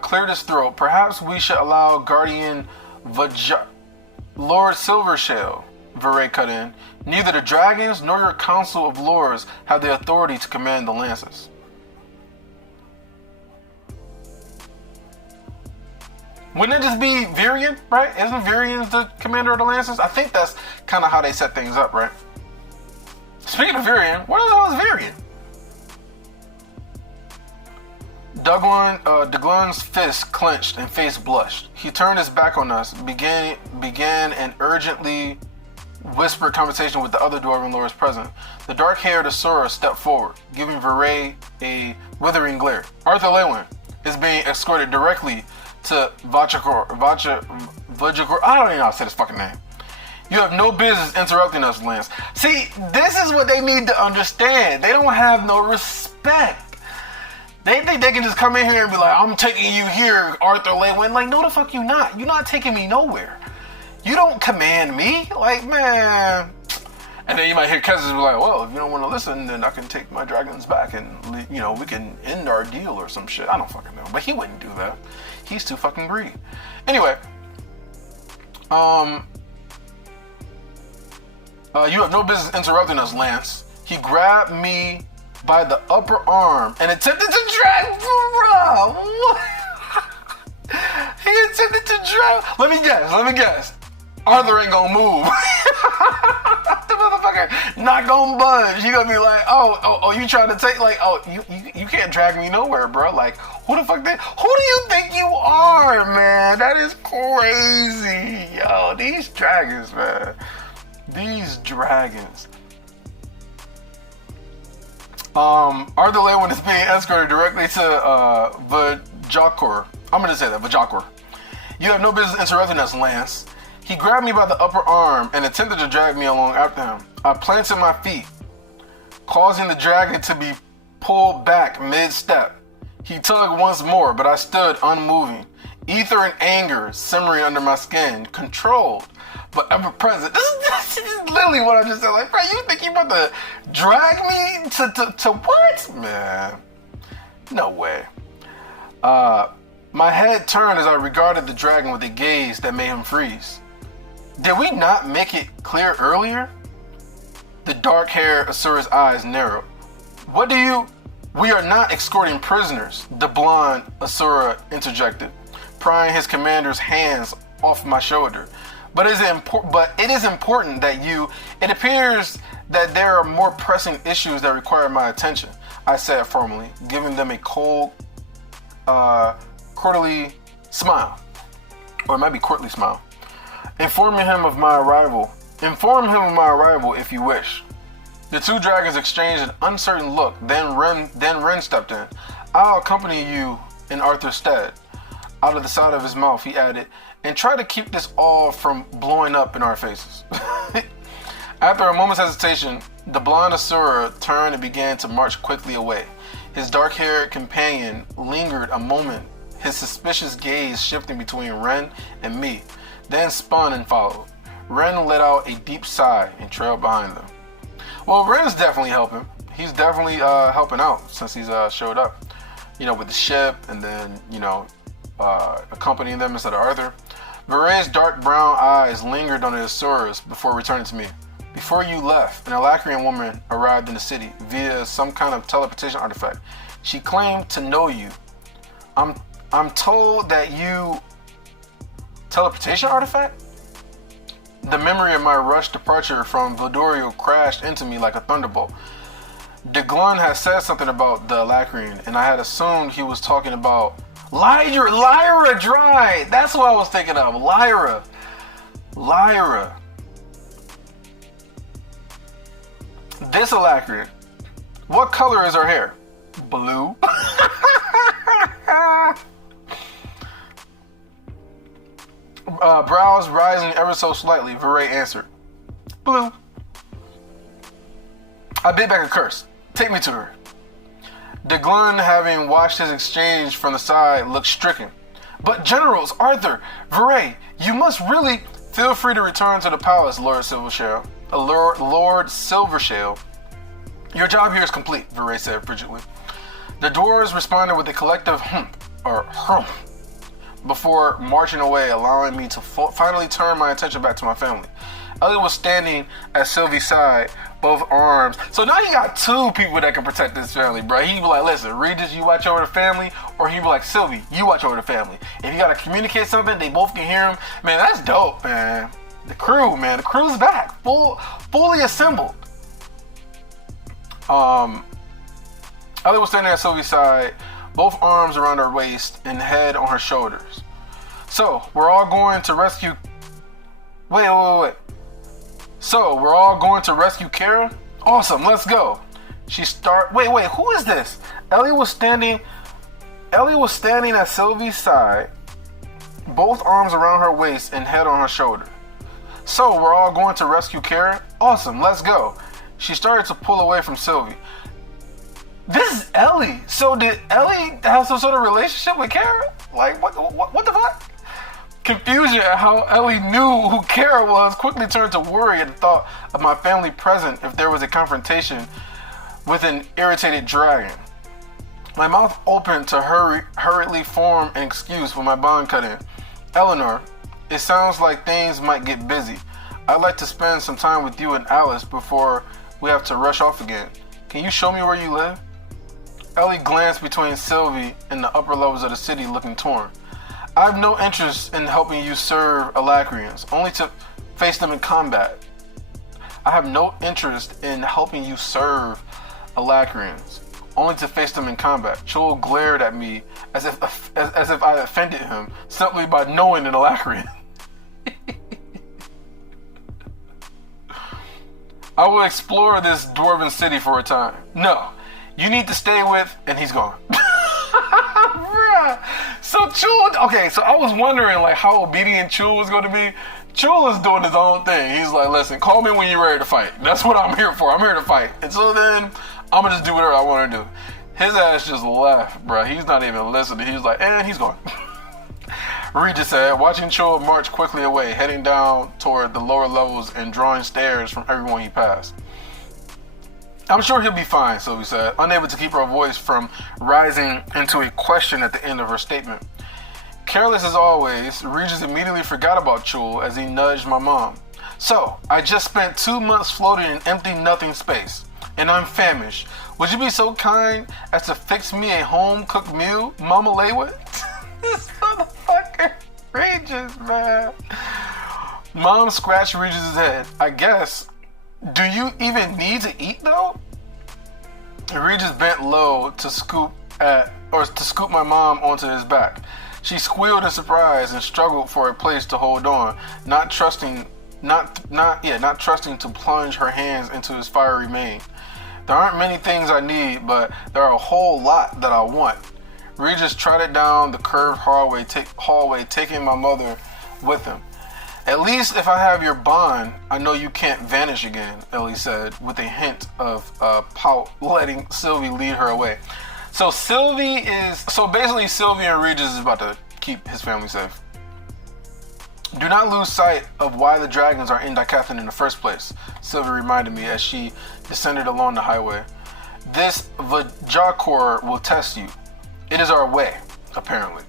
cleared his throat. Perhaps we should allow Guardian Lord Silvershell, Viray cut in. Neither the dragons nor your council of lords have the authority to command the lances. Wouldn't it just be Virion, right? Isn't Virion the commander of the Lancers? I think that's kind of how they set things up, right? Speaking of Virion, what the hell is Virion? Deglun's fist clenched and face blushed. He turned his back on us, began an urgently whispered conversation with the other Dwarven lords present. The dark-haired Asura stepped forward, giving Viray a withering glare. Arthur Lewin is being escorted directly to Vajakor. I don't even know how to say this fucking name. You have no business interrupting us, Lance. See, this is what they need to understand. They don't have no respect. They think they can just come in here and be like, I'm taking you here, Arthur Lewin. Like, no the fuck you not. You're not taking me nowhere. You don't command me. Like, man. And then you might hear Kessis be like, well, if you don't want to listen, then I can take my dragons back and, we can end our deal or some shit. I don't fucking know. But he wouldn't do that. He's too fucking greedy. Anyway. You have no business interrupting us, Lance. He grabbed me by the upper arm and attempted to drag What? He attempted to drag. Let me guess. Arthur ain't gonna move. The motherfucker not gonna budge. You gonna be like, oh, you trying to take, like, you can't drag me nowhere, bro. Like, who the fuck who do you think you are, man? That is crazy. Yo, these dragons, man. These dragons. Arthur Lewin is being escorted directly to Vajakor. I'm gonna say that, Vajakor. You have no business interrupting us, Lance. He grabbed me by the upper arm and attempted to drag me along after him. I planted my feet, causing the dragon to be pulled back mid-step. He tugged once more, but I stood unmoving. Ether and anger simmering under my skin, controlled but ever present. This is literally what I just said. Like, bro, you think you about to drag me to what? Man, no way. My head turned as I regarded the dragon with a gaze that made him freeze. Did we not make it clear earlier? The dark-haired Asura's eyes narrowed. What do you... We are not escorting prisoners, the blonde Asura interjected, prying his commander's hands off my shoulder. But it is important that you... It appears that there are more pressing issues that require my attention, I said firmly, giving them a cold, courtly smile. Or it might be courtly smile. Inform him of my arrival if you wish. The two dragons exchanged an uncertain look, then Ren stepped in. I'll accompany you in Arthur's stead. Out of the side of his mouth, he added, and try to keep this all from blowing up in our faces. After a moment's hesitation, the blonde Asura turned and began to march quickly away. His dark-haired companion lingered a moment, his suspicious gaze shifting between Ren and me, then spun and followed. Ren let out a deep sigh and trailed behind them. Well, Ren's definitely helping. He's definitely helping out since he's showed up, with the ship and then, accompanying them instead of Arthur. Varay's dark brown eyes lingered on the Asuras before returning to me. Before you left, an Alacrian woman arrived in the city via some kind of teleportation artifact. She claimed to know you. I'm told that you... Teleportation artifact? The memory of my rushed departure from Valdorio crashed into me like a thunderbolt. Deglun had said something about the Alacrian, and I had assumed he was talking about Lyra Dry. That's what I was thinking of. Lyra. This Alacrian. What color is her hair? Blue. Brows rising ever so slightly, Varay answered. Blue. I bit back a curse. Take me to her. Deglun, having watched his exchange from the side, looked stricken. But generals, Arthur, Varay, you must really... Feel free to return to the palace, Lord Silvershale. Lord Silvershale. Your job here is complete, Varay said frigidly. The dwarves responded with a collective humph before marching away, allowing me to finally turn my attention back to my family. Elliot was standing at Sylvie's side, both arms. So now you got two people that can protect this family, bro. He be like, listen, Regis, you watch over the family, or he be like, Sylvie, you watch over the family. If you gotta communicate something, they both can hear him. Man, that's dope, man. The crew's back, fully assembled. Elliot was standing at Sylvie's side, both arms around her waist and head on her shoulders. So, we're all going to rescue... Wait. So, we're all going to rescue Kara? Awesome, let's go. Wait, who is this? Elliot was standing at Sylvie's side, both arms around her waist and head on her shoulder. So, we're all going to rescue Kara? Awesome, let's go. She started to pull away from Sylvie. This is Ellie. So did Ellie have some sort of relationship with Kara? Like, what the fuck? Confusion at how Ellie knew who Kara was quickly turned to worry at the thought of my family present if there was a confrontation with an irritated dragon. My mouth opened to hurriedly form an excuse when my bond cut in. Eleanor, it sounds like things might get busy. I'd like to spend some time with you and Alice before we have to rush off again. Can you show me where you live? Ellie glanced between Sylvie and the upper levels of the city looking torn. I have no interest in helping you serve Alacrians, only to face them in combat. I have no interest in helping you serve Alacrians, only to face them in combat. Chul glared at me as if I offended him simply by knowing an Alacrian. I will explore this dwarven city for a time. No, you need to stay with, and he's gone. Bruh. So Chul, okay, so I was wondering like how obedient Chul was going to be. Chul is doing his own thing. He's like, listen, call me when you're ready to fight. That's what I'm here for. I'm here to fight. And so then I'm gonna just do whatever I want to do. His ass just left, bruh. He's not even listening. He's like, and he's gone. Regis said, watching Chul march quickly away, heading down toward the lower levels and drawing stares from everyone he passed. I'm sure he'll be fine, Sylvie said, unable to keep her voice from rising into a question at the end of her statement. Careless as always, Regis immediately forgot about Chul as he nudged my mom. So, I just spent 2 months floating in empty nothing space, and I'm famished. Would you be so kind as to fix me a home-cooked meal, Mama Laywood? This motherfucker, Regis, man. Mom scratched Regis' head. I guess. Do you even need to eat though? Regis bent low to scoop my mom onto his back. She squealed in surprise and struggled for a place to hold on, not trusting to plunge her hands into his fiery mane. There aren't many things I need, but there are a whole lot that I want. Regis trotted down the curved hallway, taking my mother with him. At least if I have your bond, I know you can't vanish again, Ellie said, with a hint of pout, letting Sylvie lead her away. So basically Sylvie and Regis is about to keep his family safe. Do not lose sight of why the dragons are in Dicathlon in the first place, Sylvie reminded me as she descended along the highway. This Vajakor will test you. It is our way, apparently.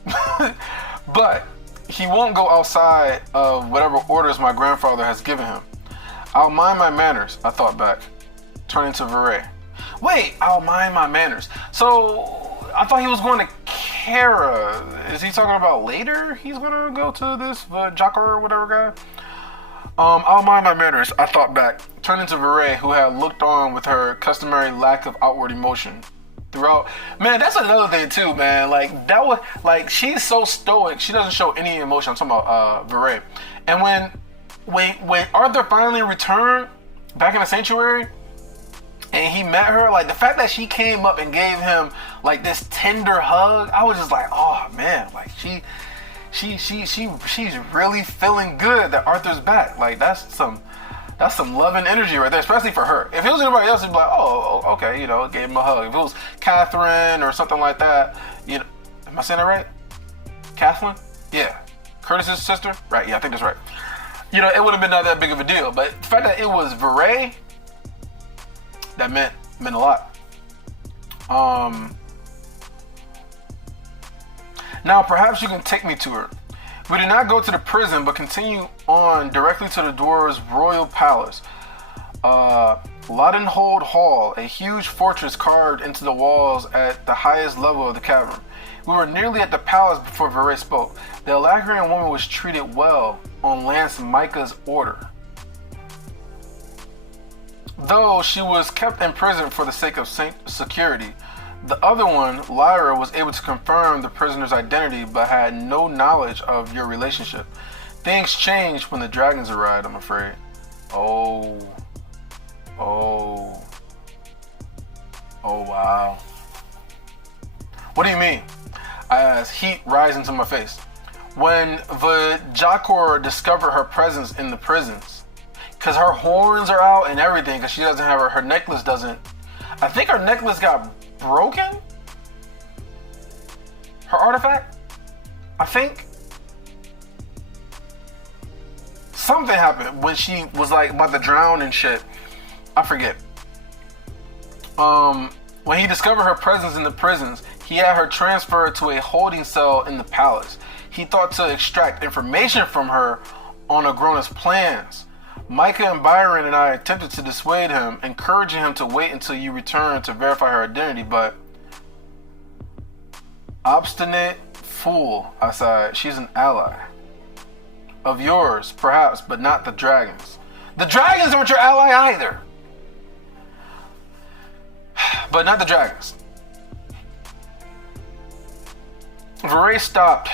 But he won't go outside of whatever orders my grandfather has given him. I'll mind my manners, I thought back, turning to Veray. Wait, I'll mind my manners. So, I thought he was going to Kara. Is he talking about later he's going to go to this Vajakor or whatever guy? I'll mind my manners, I thought back, turning to Veray, who had looked on with her customary lack of outward emotion throughout. Man, that's another thing too, man. Like that was like she's so stoic. She doesn't show any emotion. I'm talking about Veray. And when Arthur finally returned back in the sanctuary and he met her, like the fact that she came up and gave him like this tender hug, I was just like, oh man, like she's really feeling good that Arthur's back. Like that's some love and energy right there, especially for her. If it was anybody else, it'd be like, oh, okay, you know, gave him a hug. If it was Catherine or something like that, you know, am I saying that right? Kathleen? Yeah. Curtis's sister? Right, yeah, I think that's right. You know, it would have been not that big of a deal, but the fact that it was Veray, that meant a lot. Now, perhaps you can take me to her. We did not go to the prison, but continue on directly to the dwarves' royal palace. Lodenhold Hall, a huge fortress carved into the walls at the highest level of the cavern. We were nearly at the palace before Veray spoke. The Alacrian woman was treated well on Lance Micah's order, though she was kept in prison for the sake of security. The other one, Lyra, was able to confirm the prisoner's identity but had no knowledge of your relationship. Things changed when the dragons arrived, I'm afraid. Oh wow. What do you mean? I asked, heat rising to my face. When Vajakor discovered her presence in the prisons, because her horns are out and everything, because she doesn't have her necklace doesn't. I think her necklace got broken? Her artifact? I think. Something happened when she was like about to drown and shit. I forget. When he discovered her presence in the prisons, he had her transferred to a holding cell in the palace. He thought to extract information from her on Agrona's plans. Micah and Byron and I attempted to dissuade him, encouraging him to wait until you return to verify her identity, but... Obstinate fool, I sighed. She's an ally. of yours, perhaps, but not the dragons. The dragons aren't your ally either. But not the dragons. Viray stopped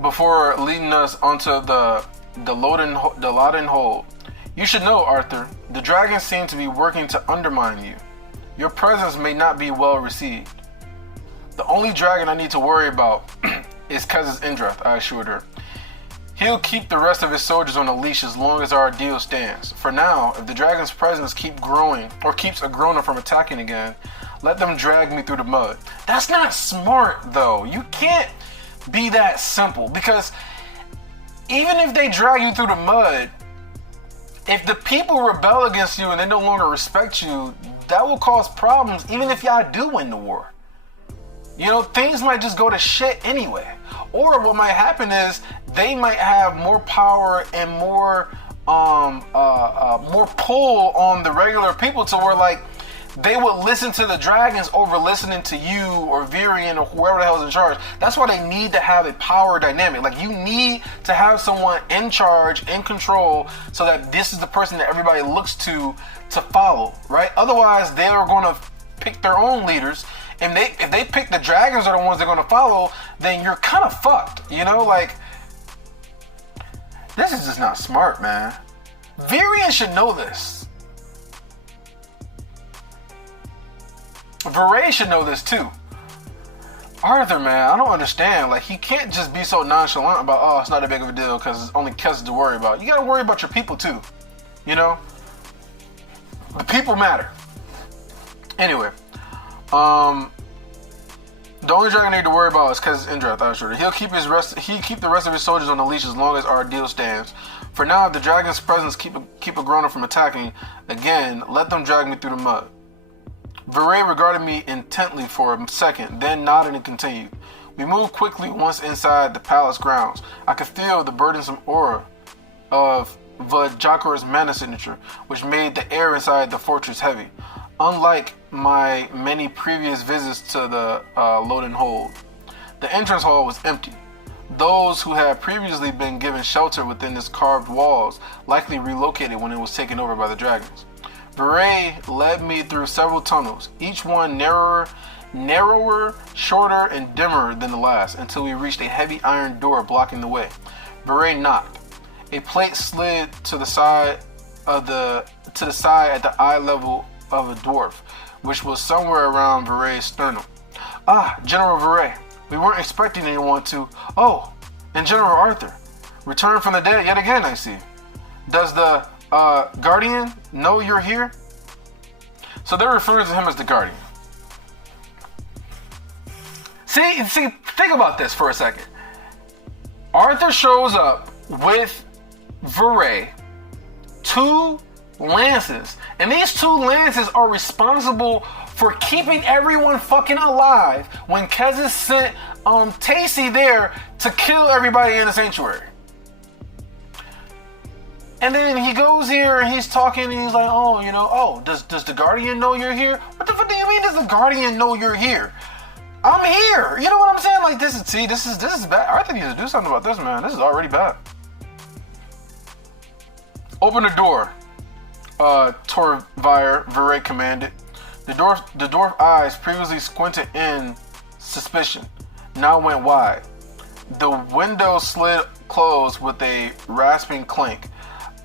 before leading us onto the Loden Hold. You should know, Arthur, the dragons seem to be working to undermine you. Your presence may not be well received. The only dragon I need to worry about is Kez's Indrath, I assured her. He'll keep the rest of his soldiers on a leash as long as our deal stands. For now, if the dragon's presence keeps a Grona from attacking again, let them drag me through the mud. That's not smart, though. You can't be that simple, because even if they drag you through the mud, if the people rebel against you and they no longer respect you, that will cause problems even if y'all do win the war. You know, things might just go to shit anyway. Or what might happen is they might have more power and more pull on the regular people to where, like, they would listen to the dragons over listening to you or Virion or whoever the hell is in charge. That's why they need to have a power dynamic. Like, you need to have someone in charge, in control, so that this is the person that everybody looks to follow, right? Otherwise, they are going to pick their own leaders. And if they pick the dragons are the ones they're going to follow, then you're kind of fucked. You know, like, this is just not smart, man. Virion should know this. Viray should know this too. Arthur, man, I don't understand. Like, he can't just be so nonchalant about, oh, it's not that big of a deal because it's only Kez to worry about. You gotta worry about your people too. You know? The people matter. Anyway, the only dragon I need to worry about is Kez's Indrath, I assure you. He'll keep the rest of his soldiers on the leash as long as our deal stands. For now, if the dragon's presence keep a Grona from attacking again, let them drag me through the mud. Viray regarded me intently for a second, then nodded and continued. We moved quickly once inside the palace grounds. I could feel the burdensome aura of Vajakra's mana signature, which made the air inside the fortress heavy. Unlike my many previous visits to the Loden Hold, the entrance hall was empty. Those who had previously been given shelter within its carved walls likely relocated when it was taken over by the dragons. Viray led me through several tunnels, each one narrower, shorter, and dimmer than the last, until we reached a heavy iron door blocking the way. Viray knocked. A plate slid to the side at the eye level of a dwarf, which was somewhere around Viray's sternum. Ah, General Viray. We weren't expecting anyone to... Oh, and General Arthur. Returned from the dead yet again, I see. Does the Guardian know you're here? So they're referring to him as the Guardian. See, think about this for a second. Arthur shows up with Viray, 2 lances, and these 2 lances are responsible for keeping everyone fucking alive when Kezis sent Tacy there to kill everybody in the sanctuary. And then he goes here and he's talking and he's like, oh, you know, oh, does the Guardian know you're here? What the fuck do you mean does the Guardian know you're here? I'm here. You know what I'm saying? Like, this is bad. Arthur needs to do something about this, man. This is already bad. Open the door, Torvire, Viray commanded. The dwarf eyes, previously squinted in suspicion, now went wide. The window slid closed with a rasping clink.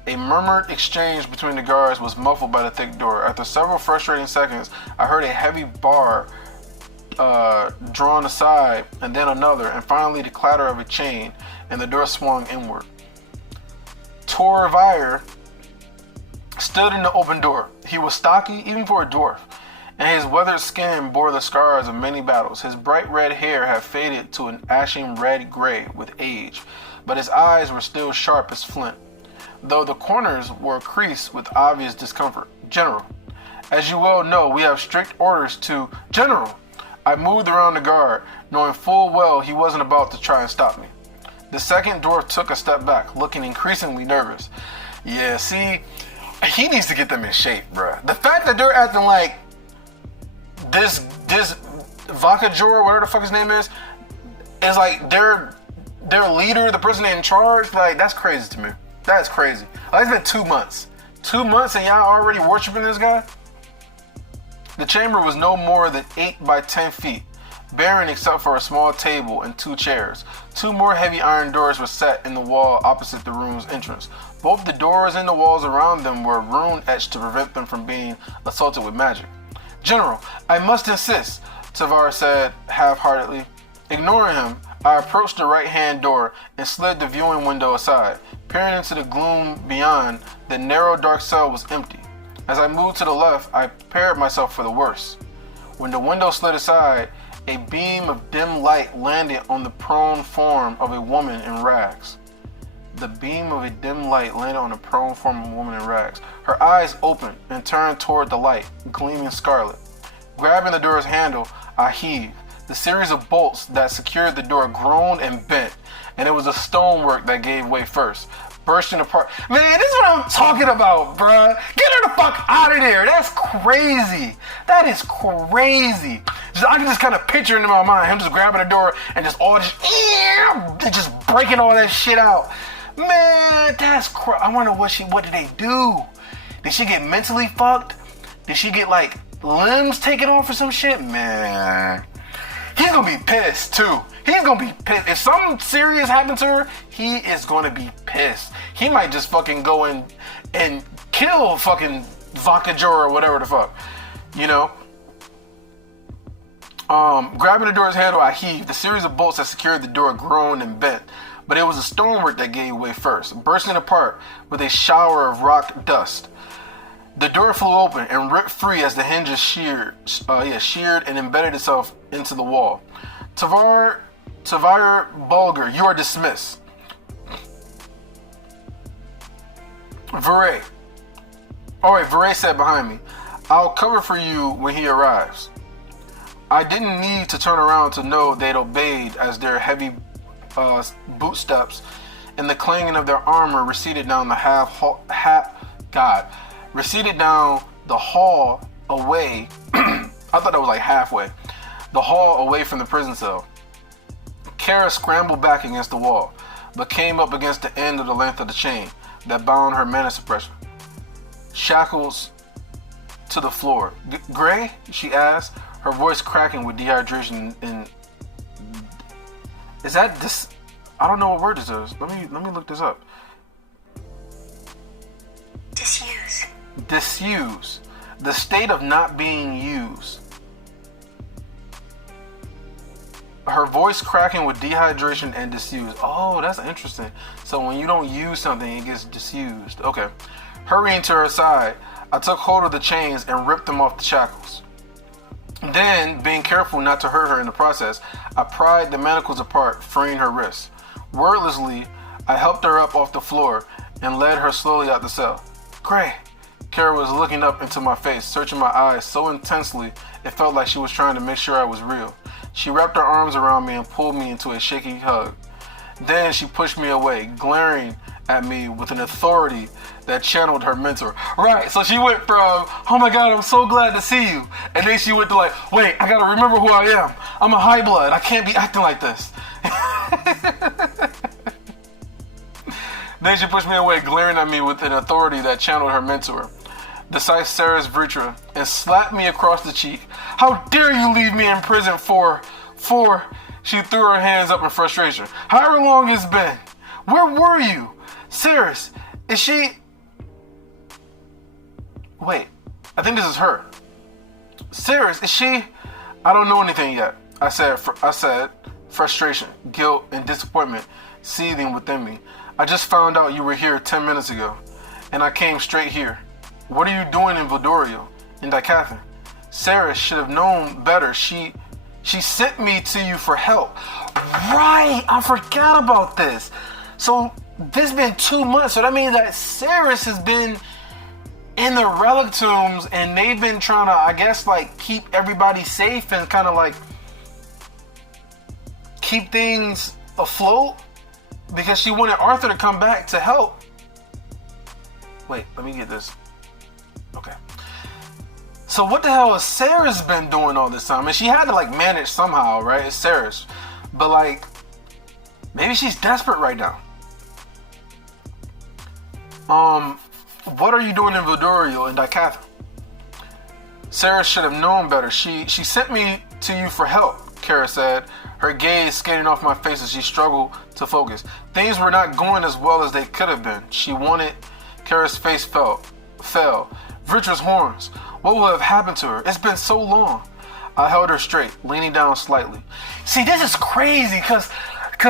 A murmured exchange between the guards was muffled by the thick door. After several frustrating seconds, I heard a heavy bar drawn aside, and then another, and finally the clatter of a chain, and the door swung inward. Torvire stood in the open door. He was stocky, even for a dwarf, and his weathered skin bore the scars of many battles. His bright red hair had faded to an ashen red-gray with age, but his eyes were still sharp as flint, though the corners were creased with obvious discomfort. General, as you well know, we have strict orders to... General! I moved around the guard, knowing full well he wasn't about to try and stop me. The second dwarf took a step back, looking increasingly nervous. Yeah, see, he needs to get them in shape, bruh. The fact that they're acting like this Vakajor, whatever the fuck his name is like they're their leader, the person in charge. Like, that's crazy to me. That's crazy. Like, it's been 2 months. 2 months and y'all already worshiping this guy? The chamber was no more than 8 by 10 feet, barren except for a small table and 2 chairs. 2 more heavy iron doors were set in the wall opposite the room's entrance. Both the doors and the walls around them were rune etched to prevent them from being assaulted with magic. General, I must insist, Tavar said half-heartedly. Ignoring him, I approached the right-hand door and slid the viewing window aside. Peering into the gloom beyond, the narrow dark cell was empty. As I moved to the left, I prepared myself for the worst. When the window slid aside, a beam of dim light landed on the prone form of a woman in rags. The beam of a dim light landed on the prone form of a woman in rags. Her eyes opened and turned toward the light, gleaming scarlet. Grabbing the door's handle, I heaved. The series of bolts that secured the door groaned and bent, and it was the stonework that gave way first, bursting apart. Man, this is what I'm talking about, bruh. Get her the fuck out of there. That's crazy. That is crazy. I can just kind of picture it in my mind, him just grabbing the door and just breaking all that shit out. Man, that's I wonder what did they do? Did she get mentally fucked? Did she get like limbs taken off or some shit? Man, he's gonna be pissed too. He's gonna be pissed. If something serious happened to her, he is gonna be pissed. He might just fucking go in and kill fucking Vakajor or whatever the fuck. You know? Grabbing the door's handle, I heaved. The series of bolts that secured the door groaned and bent, but it was the stonework that gave way first, bursting apart with a shower of rock dust. The door flew open and ripped free as the hinges sheared and embedded itself into the wall. Tavar Bulger, you are dismissed. Vare. Alright, Vare said behind me, I'll cover for you when he arrives. I didn't need to turn around to know they'd obeyed as their heavy bootsteps and the clanging of their armor receded down the receded down the hall away. I thought that was like halfway. The hall away from the prison cell. Kara scrambled back against the wall, but came up against the end of the length of the chain that bound her mana suppression. Shackles to the floor. Gray? She asked, her voice cracking with dehydration and... Is that this? I don't know what word this is. Let me look this up. Disuse. Disuse. The state of not being used. Her voice cracking with dehydration and disuse. Oh, that's interesting. So when you don't use something, it gets disused. Okay. Hurrying to her side, I took hold of the chains and ripped them off the shackles. Then, being careful not to hurt her in the process, I pried the manacles apart, freeing her wrists. Wordlessly, I helped her up off the floor and led her slowly out the cell. Gray. Kara was looking up into my face, searching my eyes so intensely it felt like she was trying to make sure I was real. She wrapped her arms around me and pulled me into a shaky hug. Then she pushed me away, glaring at me with an authority that channeled her mentor. Right, so she went from, oh my god, I'm so glad to see you. And then she went to like, wait, I gotta remember who I am. I'm a high blood. I can't be acting like this. Then she pushed me away, glaring at me with an authority that channeled her mentor, decisive Sarah's Vritra, and slapped me across the cheek. How dare you leave me in prison for... She threw her hands up in frustration. However long it's been. Where were you? Saris, is she... Wait, I think this is her. Saris, is she... I don't know anything yet. I said, frustration, guilt, and disappointment seething within me. I just found out you were here 10 minutes ago, and I came straight here. What are you doing in Valdorio, in Dicathan? Saris should have known better. She sent me to you for help. Right, I forgot about this. So this has been 2 months, so that means that Saris has been in the relic tombs, and they've been trying to, I guess, like, keep everybody safe and kind of like keep things afloat because she wanted Arthur to come back to help. Wait, let me get this. Okay. So what the hell has Saris been doing all this time? And she had to like manage somehow, right? It's Saris. But like, Maybe she's desperate right now. What are you doing in Vildorio and Dicatha? Sarah should have known better. She sent me to you for help, Kara said, her gaze skating off my face as she struggled to focus. Things were not going as well as they could have been. She wanted. Kara's face fell. Richard's horns. What will have happened to her? It's been so long. I held her straight, leaning down slightly. See, this is crazy, cause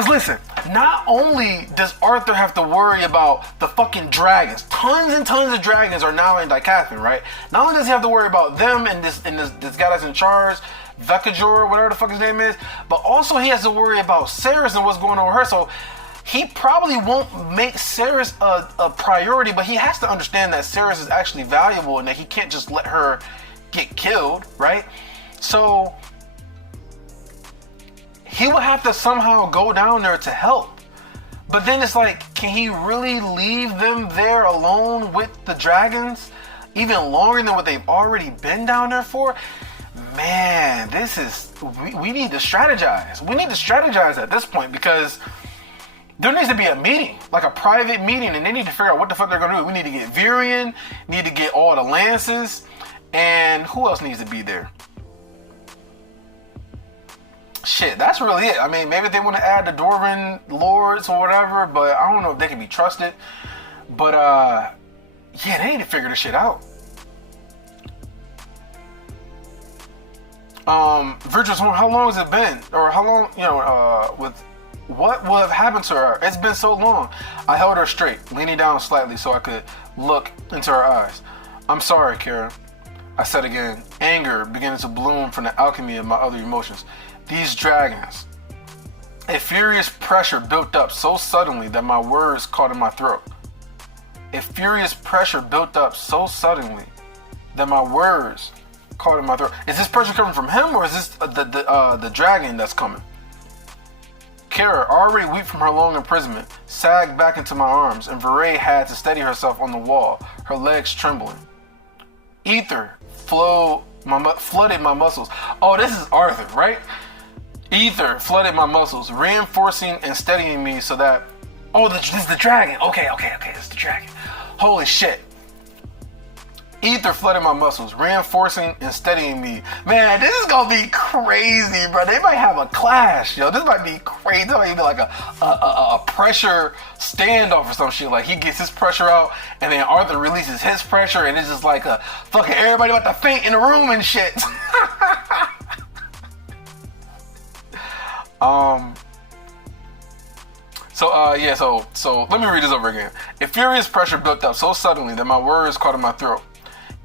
listen, not only does Arthur have to worry about the fucking dragons, tons and tons of dragons are now in Dicathan, right? Not only does he have to worry about them and this guy that's in charge, Vekajor, whatever the fuck his name is, but also he has to worry about Ceres and what's going on with her. So he probably won't make Ceres a priority, but he has to understand that Ceres is actually valuable and that he can't just let her get killed, right? So he would have to somehow go down there to help. But then it's like, can he really leave them there alone with the dragons even longer than what they've already been down there for? Man, we need to strategize. We need to strategize at this point, because there needs to be a meeting, like a private meeting, and they need to figure out what the fuck they're gonna do. We need to get Virion, need to get all the lances, and who else needs to be there? Shit, that's really it. I mean, maybe they want to add the Dwarven lords or whatever, but I don't know if they can be trusted. But yeah, they need to figure this shit out. Virtuous, how long has it been? Or how long, with what would have happened to her? It's been so long. I held her straight, leaning down slightly so I could look into her eyes. I'm sorry, Kara, I said again, anger beginning to bloom from the alchemy of my other emotions. These dragons. A furious pressure built up so suddenly that my words caught in my throat. A furious pressure built up so suddenly that my words caught in my throat. Is this pressure coming from him, or is this the dragon that's coming? Kara, already weak from her long imprisonment, sagged back into my arms, and Veray had to steady herself on the wall, her legs trembling. Ether flooded my muscles. Oh, this is Arthur, right? Ether flooded my muscles, reinforcing and steadying me so that... Oh, this is the dragon. Okay, this is the dragon. Holy shit. Ether flooded my muscles, reinforcing and steadying me. Man, this is gonna be crazy, bro. They might have a clash, yo. This might be crazy. This might be like a pressure standoff or some shit. Like, he gets his pressure out, and then Arthur releases his pressure, and it's just like a fucking everybody about to faint in the room and shit. So let me read this over again. A furious pressure built up so suddenly that my words caught in my throat.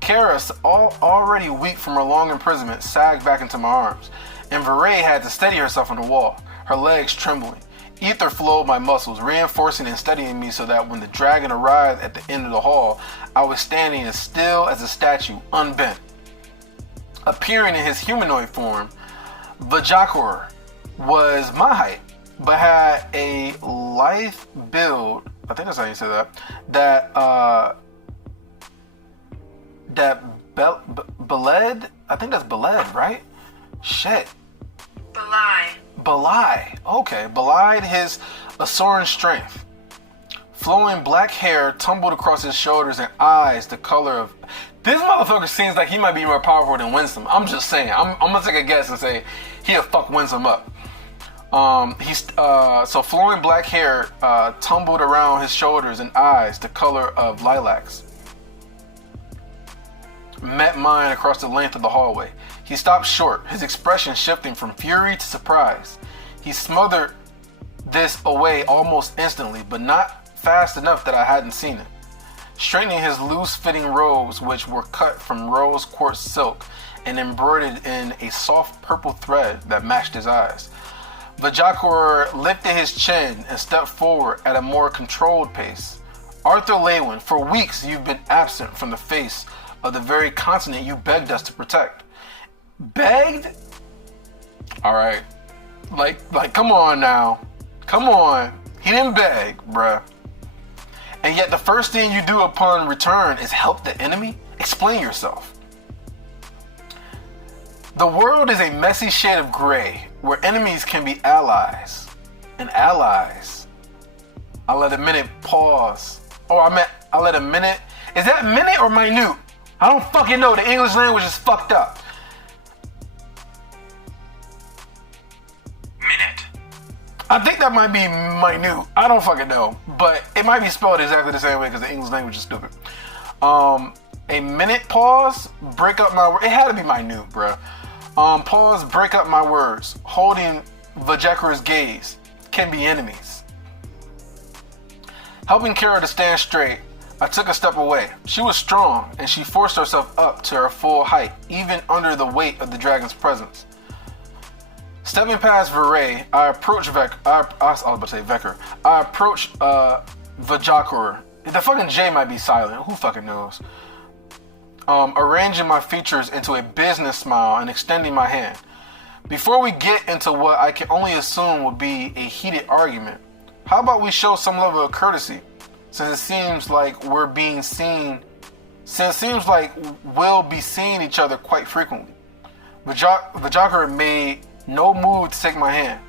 Kara, already weak from her long imprisonment, sagged back into my arms, and Veray had to steady herself on the wall, her legs trembling. Ether flowed my muscles, reinforcing and steadying me so that when the dragon arrived at the end of the hall, I was standing as still as a statue, unbent. Appearing in his humanoid form, Vajakor was my height, but had a lithe build. I think that's how you say that. Beled? I think that's Beled, right? Shit. Belai. Okay, belied his Asoran strength. Flowing black hair tumbled across his shoulders and eyes the color of... This motherfucker seems like he might be more powerful than Winsome. I'm just saying. I'm gonna take a guess and say he'll fuck Winsome up. So flowing black hair tumbled around his shoulders and eyes the color of lilacs met mine across the length of the hallway. He stopped short, his expression shifting from fury to surprise. He smothered this away almost instantly, but not fast enough that I hadn't seen it. Straightening his loose-fitting robes, which were cut from rose quartz silk and embroidered in a soft purple thread that matched his eyes, Vajakor lifted his chin and stepped forward at a more controlled pace. Arthur Lewin, for weeks you've been absent from the face of the very continent you begged us to protect. Begged? Alright. Like, come on now. Come on. He didn't beg, bruh. And yet the first thing you do upon return is help the enemy? Explain yourself. The world is a messy shade of gray, where enemies can be allies, and allies. I let a minute pause. I let a minute. Is that minute or minute? I don't fucking know. The English language is fucked up. Minute. I think that might be minute. I don't fucking know. But it might be spelled exactly the same way because the English language is stupid. A minute pause, break up my word. It had to be minute, bro. Pause, break up my words. Holding Vajakura's gaze. Can be enemies. Helping Kara to stand straight, I took a step away. She was strong, and she forced herself up to her full height, even under the weight of the dragon's presence. Stepping past Viray, I approached Vekor. I approached Vajakura. The fucking J might be silent. Who fucking knows? Arranging my features into a business smile and extending my hand. Before we get into what I can only assume will be a heated argument, how about we show some level of courtesy, since it seems like we'll be seeing each other quite frequently. Vajakura made no move to take my hand.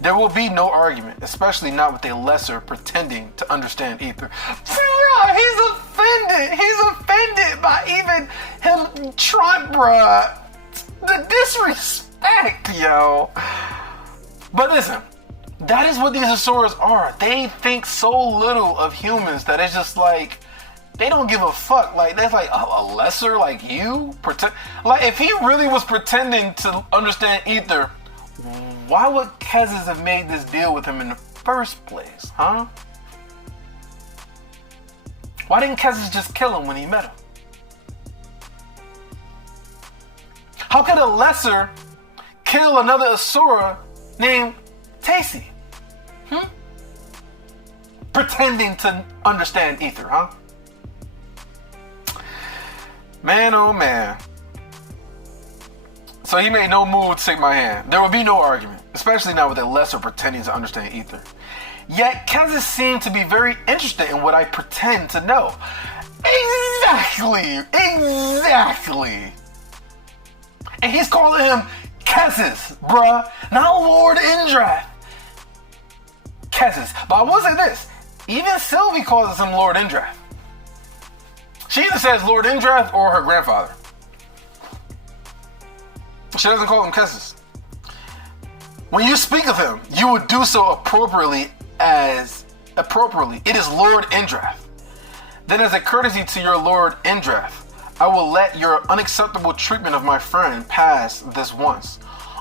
There will be no argument, especially not with a lesser pretending to understand ether. Bruh, he's offended. He's offended by even him trying, bruh. The disrespect, yo. But listen, that is what these Asuras are. They think so little of humans that it's just like, they don't give a fuck. Like, that's like a lesser like you? Like, if he really was pretending to understand ether, why would Kezis have made this deal with him in the first place, huh? Why didn't Kezis just kill him when he met him? How could a lesser kill another Asura named Tacy? Pretending to understand ether, huh? Man, oh man. So he made no move to take my hand. There would be no argument, especially now with a lesser pretending to understand ether. Yet Kezis seemed to be very interested in what I pretend to know. Exactly. And he's calling him Kezis, bruh, not Lord Indrath. Kezis. But I will say this, even Sylvie calls him Lord Indrath. She either says Lord Indrath or her grandfather. She doesn't call him Kezis. When you speak of him, you would do so appropriately. It is Lord Indrath. Then as a courtesy to your Lord Indrath, I will let your unacceptable treatment of my friend pass this once,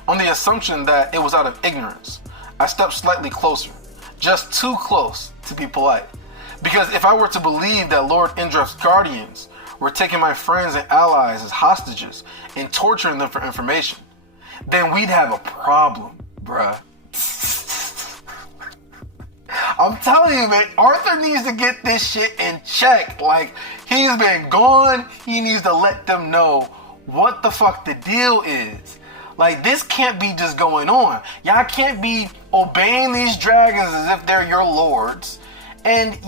on the assumption that it was out of ignorance. I stepped slightly closer, just too close to be polite. Because if I were to believe that Lord Indrath's guardians were taking my friends and allies as hostages and torturing them for information, then we'd have a problem, bruh. I'm telling you, man, Arthur needs to get this shit in check. Like, he's been gone. He needs to let them know what the fuck the deal is. Like, this can't be just going on. Y'all can't be obeying these dragons as if they're your lords. And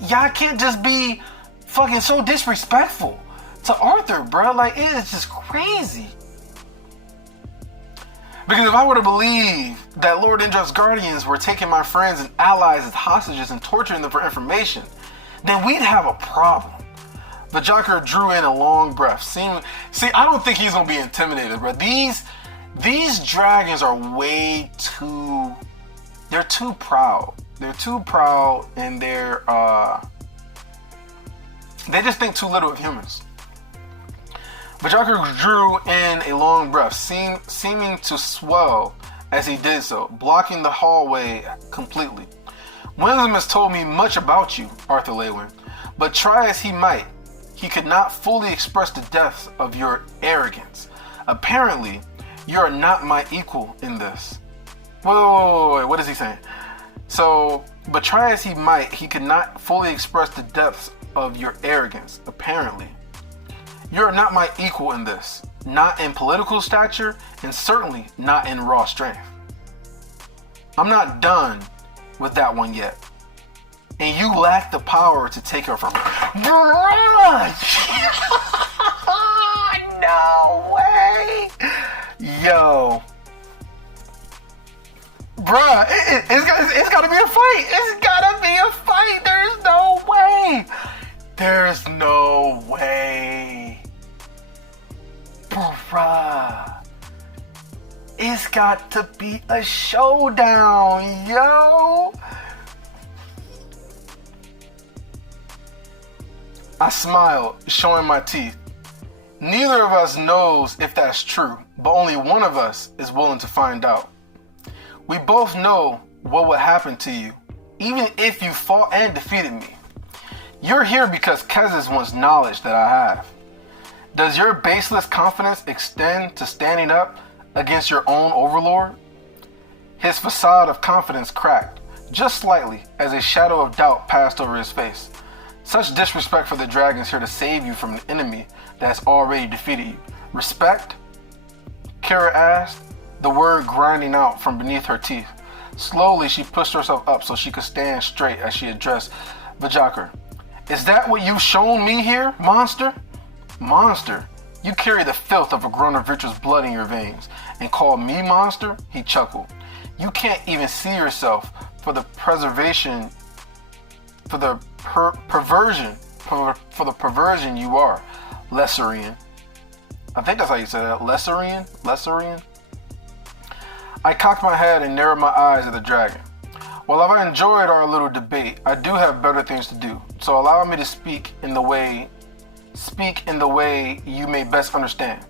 y'all can't just be fucking so disrespectful to Arthur, bro. Like, it is just crazy. Because if I were to believe that Lord Indrath's guardians were taking my friends and allies as hostages and torturing them for information, then we'd have a problem. Vajakura drew in a long breath. See, I don't think he's gonna be intimidated, bro. These dragons are they're too proud. They're too proud, and they just think too little of humans. Vajakura drew in a long breath, seeming to swell as he did so, blocking the hallway completely. Winsome has told me much about you, Arthur Lewin, but try as he might, he could not fully express the depths of your arrogance. Apparently, you are not my equal in this. Wait, what is he saying? So, but try as he might, he could not fully express the depths of your arrogance. Apparently, you are not my equal in this, not in political stature, and certainly not in raw strength. I'm not done with that one yet, and you lack the power to take her from me. No way! Yo. Bruh, it's gotta be a fight. It's gotta be a fight. There's no way. There's no way. Bruh. It's got to be a showdown, yo. I smiled, showing my teeth. Neither of us knows if that's true, but only one of us is willing to find out. We both know what would happen to you, even if you fought and defeated me. You're here because Kezis wants knowledge that I have. Does your baseless confidence extend to standing up against your own overlord? His facade of confidence cracked, just slightly, as a shadow of doubt passed over his face. Such disrespect for the dragons here to save you from an enemy that has already defeated you. Respect? Kara asked, the word grinding out from beneath her teeth. Slowly, she pushed herself up so she could stand straight as she addressed Vajakar. Is that what you've shown me here, monster? Monster? You carry the filth of a Grunter-Vitra's blood in your veins, and call me monster? He chuckled. You can't even see yourself for the preservation, for the perversion you are, Lessarian. I think that's how you say that, Lessarian? I cocked my head and narrowed my eyes at the dragon. While I've enjoyed our little debate, I do have better things to do, so allow me to speak in the way you may best understand.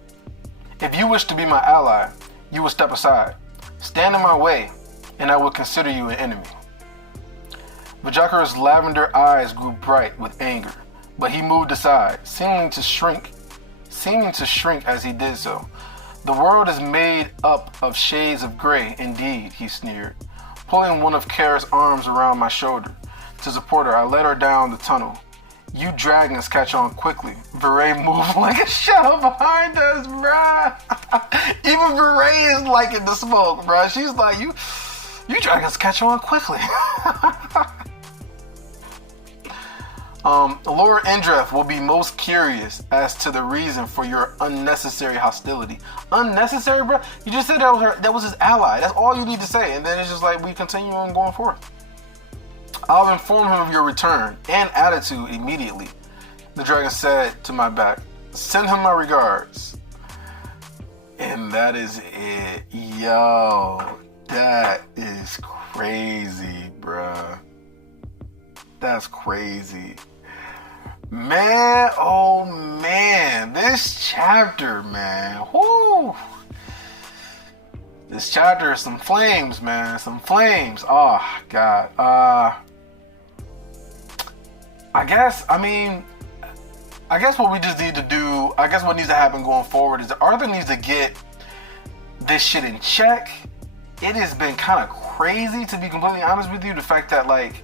If you wish to be my ally, you will step aside. Stand in my way, and I will consider you an enemy. Vajakar's lavender eyes grew bright with anger, but he moved aside, seeming to shrink as he did so. The world is made up of shades of gray, indeed, he sneered. Pulling one of Kara's arms around my shoulder. To support her, I led her down the tunnel. You dragons catch on quickly. Viray moved like a shadow behind us, bruh. Even Viray is liking the smoke, bruh. She's like, you dragons catch on quickly. Lord Indref will be most curious as to the reason for your unnecessary hostility. Unnecessary, bro? You just said that was his ally. That's all you need to say. And then it's just like we continue on going forth. I'll inform him of your return and attitude immediately, the dragon said to my back. Send him my regards. And that is it. Yo, that is crazy, bruh. That's crazy. Man, oh man, this chapter, man, whoo. This chapter is some flames, man, some flames. Oh, God. I guess what we just need to do, I guess what needs to happen going forward is that Arthur needs to get this shit in check. It has been kind of crazy, to be completely honest with you, the fact that, like,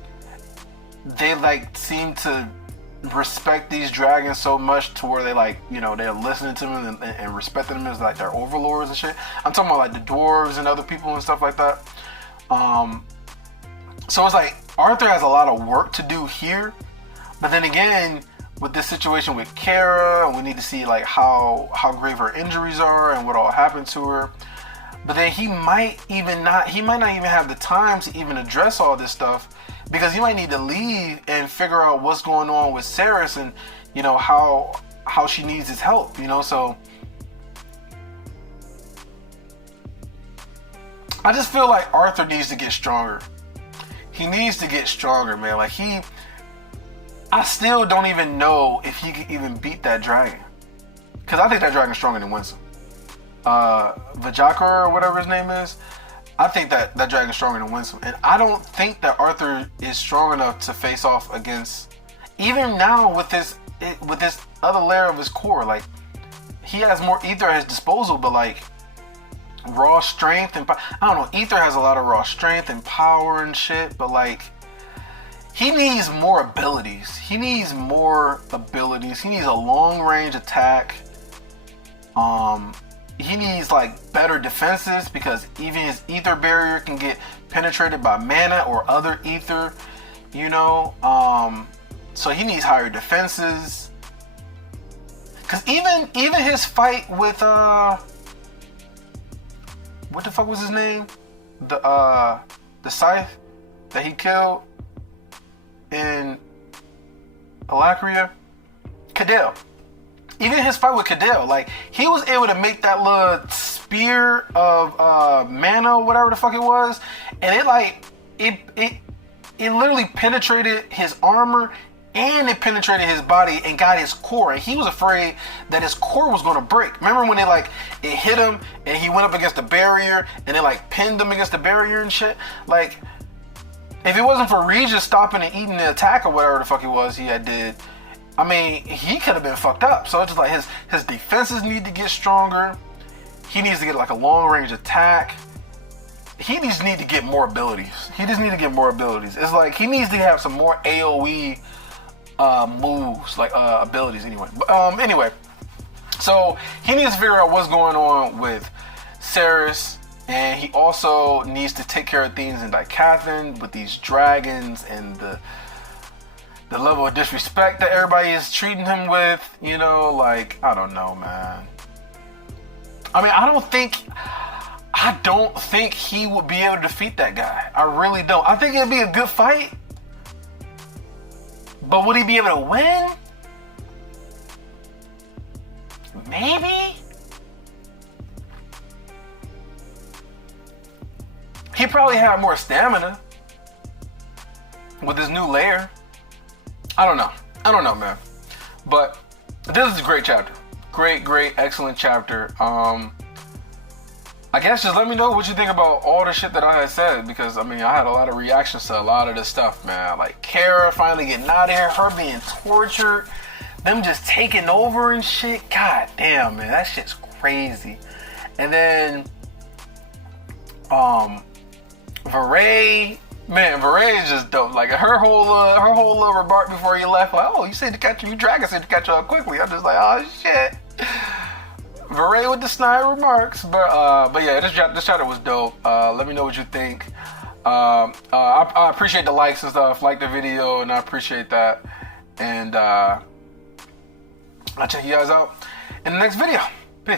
they, like, seem to respect these dragons so much to where they, like, you know, they're listening to them and respecting them as, like, their overlords and shit. I'm talking about, like, the dwarves and other people and stuff like that. So it's like Arthur has a lot of work to do here, but then again, with this situation with Kara, we need to see, like, how grave her injuries are and what all happened to her. But then he might not even have the time to even address all this stuff, because he might need to leave and figure out what's going on with Cerys and, you know, how she needs his help, you know. So I just feel like Arthur needs to get stronger. He needs to get stronger, man. Like, I still don't even know if he could even beat that dragon, because I think that dragon's stronger than Winsome. Vajakar or whatever his name is, I think that dragon's stronger than Winsome, and I don't think that Arthur is strong enough to face off against, even now with this other layer of his core. Like, he has more ether at his disposal, but, like, raw strength and I don't know, ether has a lot of raw strength and power and shit, but, like, he needs more abilities. He needs a long range attack. He needs, like, better defenses, because even his ether barrier can get penetrated by mana or other ether, you know. So he needs higher defenses. Cause even his fight with what the fuck was his name? the scythe that he killed in Alakria? Cadell. Even his fight with Cadell, like, he was able to make that little spear of mana, whatever the fuck it was, and it literally penetrated his armor and it penetrated his body and got his core, and he was afraid that his core was gonna break. Remember when it hit him and he went up against the barrier and it like pinned him against the barrier and shit? Like, if it wasn't for Regis stopping and eating the attack or whatever the fuck it was he had did, I mean, he could have been fucked up. So it's just like his defenses need to get stronger. He needs to get like a long range attack. He just need to get more abilities. It's like he needs to have some more AoE moves, like abilities anyway. But anyway, so he needs to figure out what's going on with Seris, and he also needs to take care of things in Dicathan with these dragons and the level of disrespect that everybody is treating him with. You know, like, I don't know, man. I mean, I don't think he would be able to defeat that guy. I really don't. I think it'd be a good fight, but would he be able to win? Maybe. He probably had more stamina with his new lair. I don't know, man. But this is a great chapter. Great, excellent chapter. I guess just let me know what you think about all the shit that I had said, because I mean, I had a lot of reactions to a lot of this stuff, man. Like Kara finally getting out of here, her being tortured, them just taking over and shit. God damn, man, that shit's crazy. And then Varay, man, Varay is just dope. Like her whole little remark before he left, like, oh, you said to catch you dragon said to catch up quickly. I'm just like, oh shit. Varay with the snide remarks, but yeah, this chapter was dope. Let me know what you think. I appreciate the likes and stuff. Like the video, and I appreciate that. And I'll check you guys out in the next video.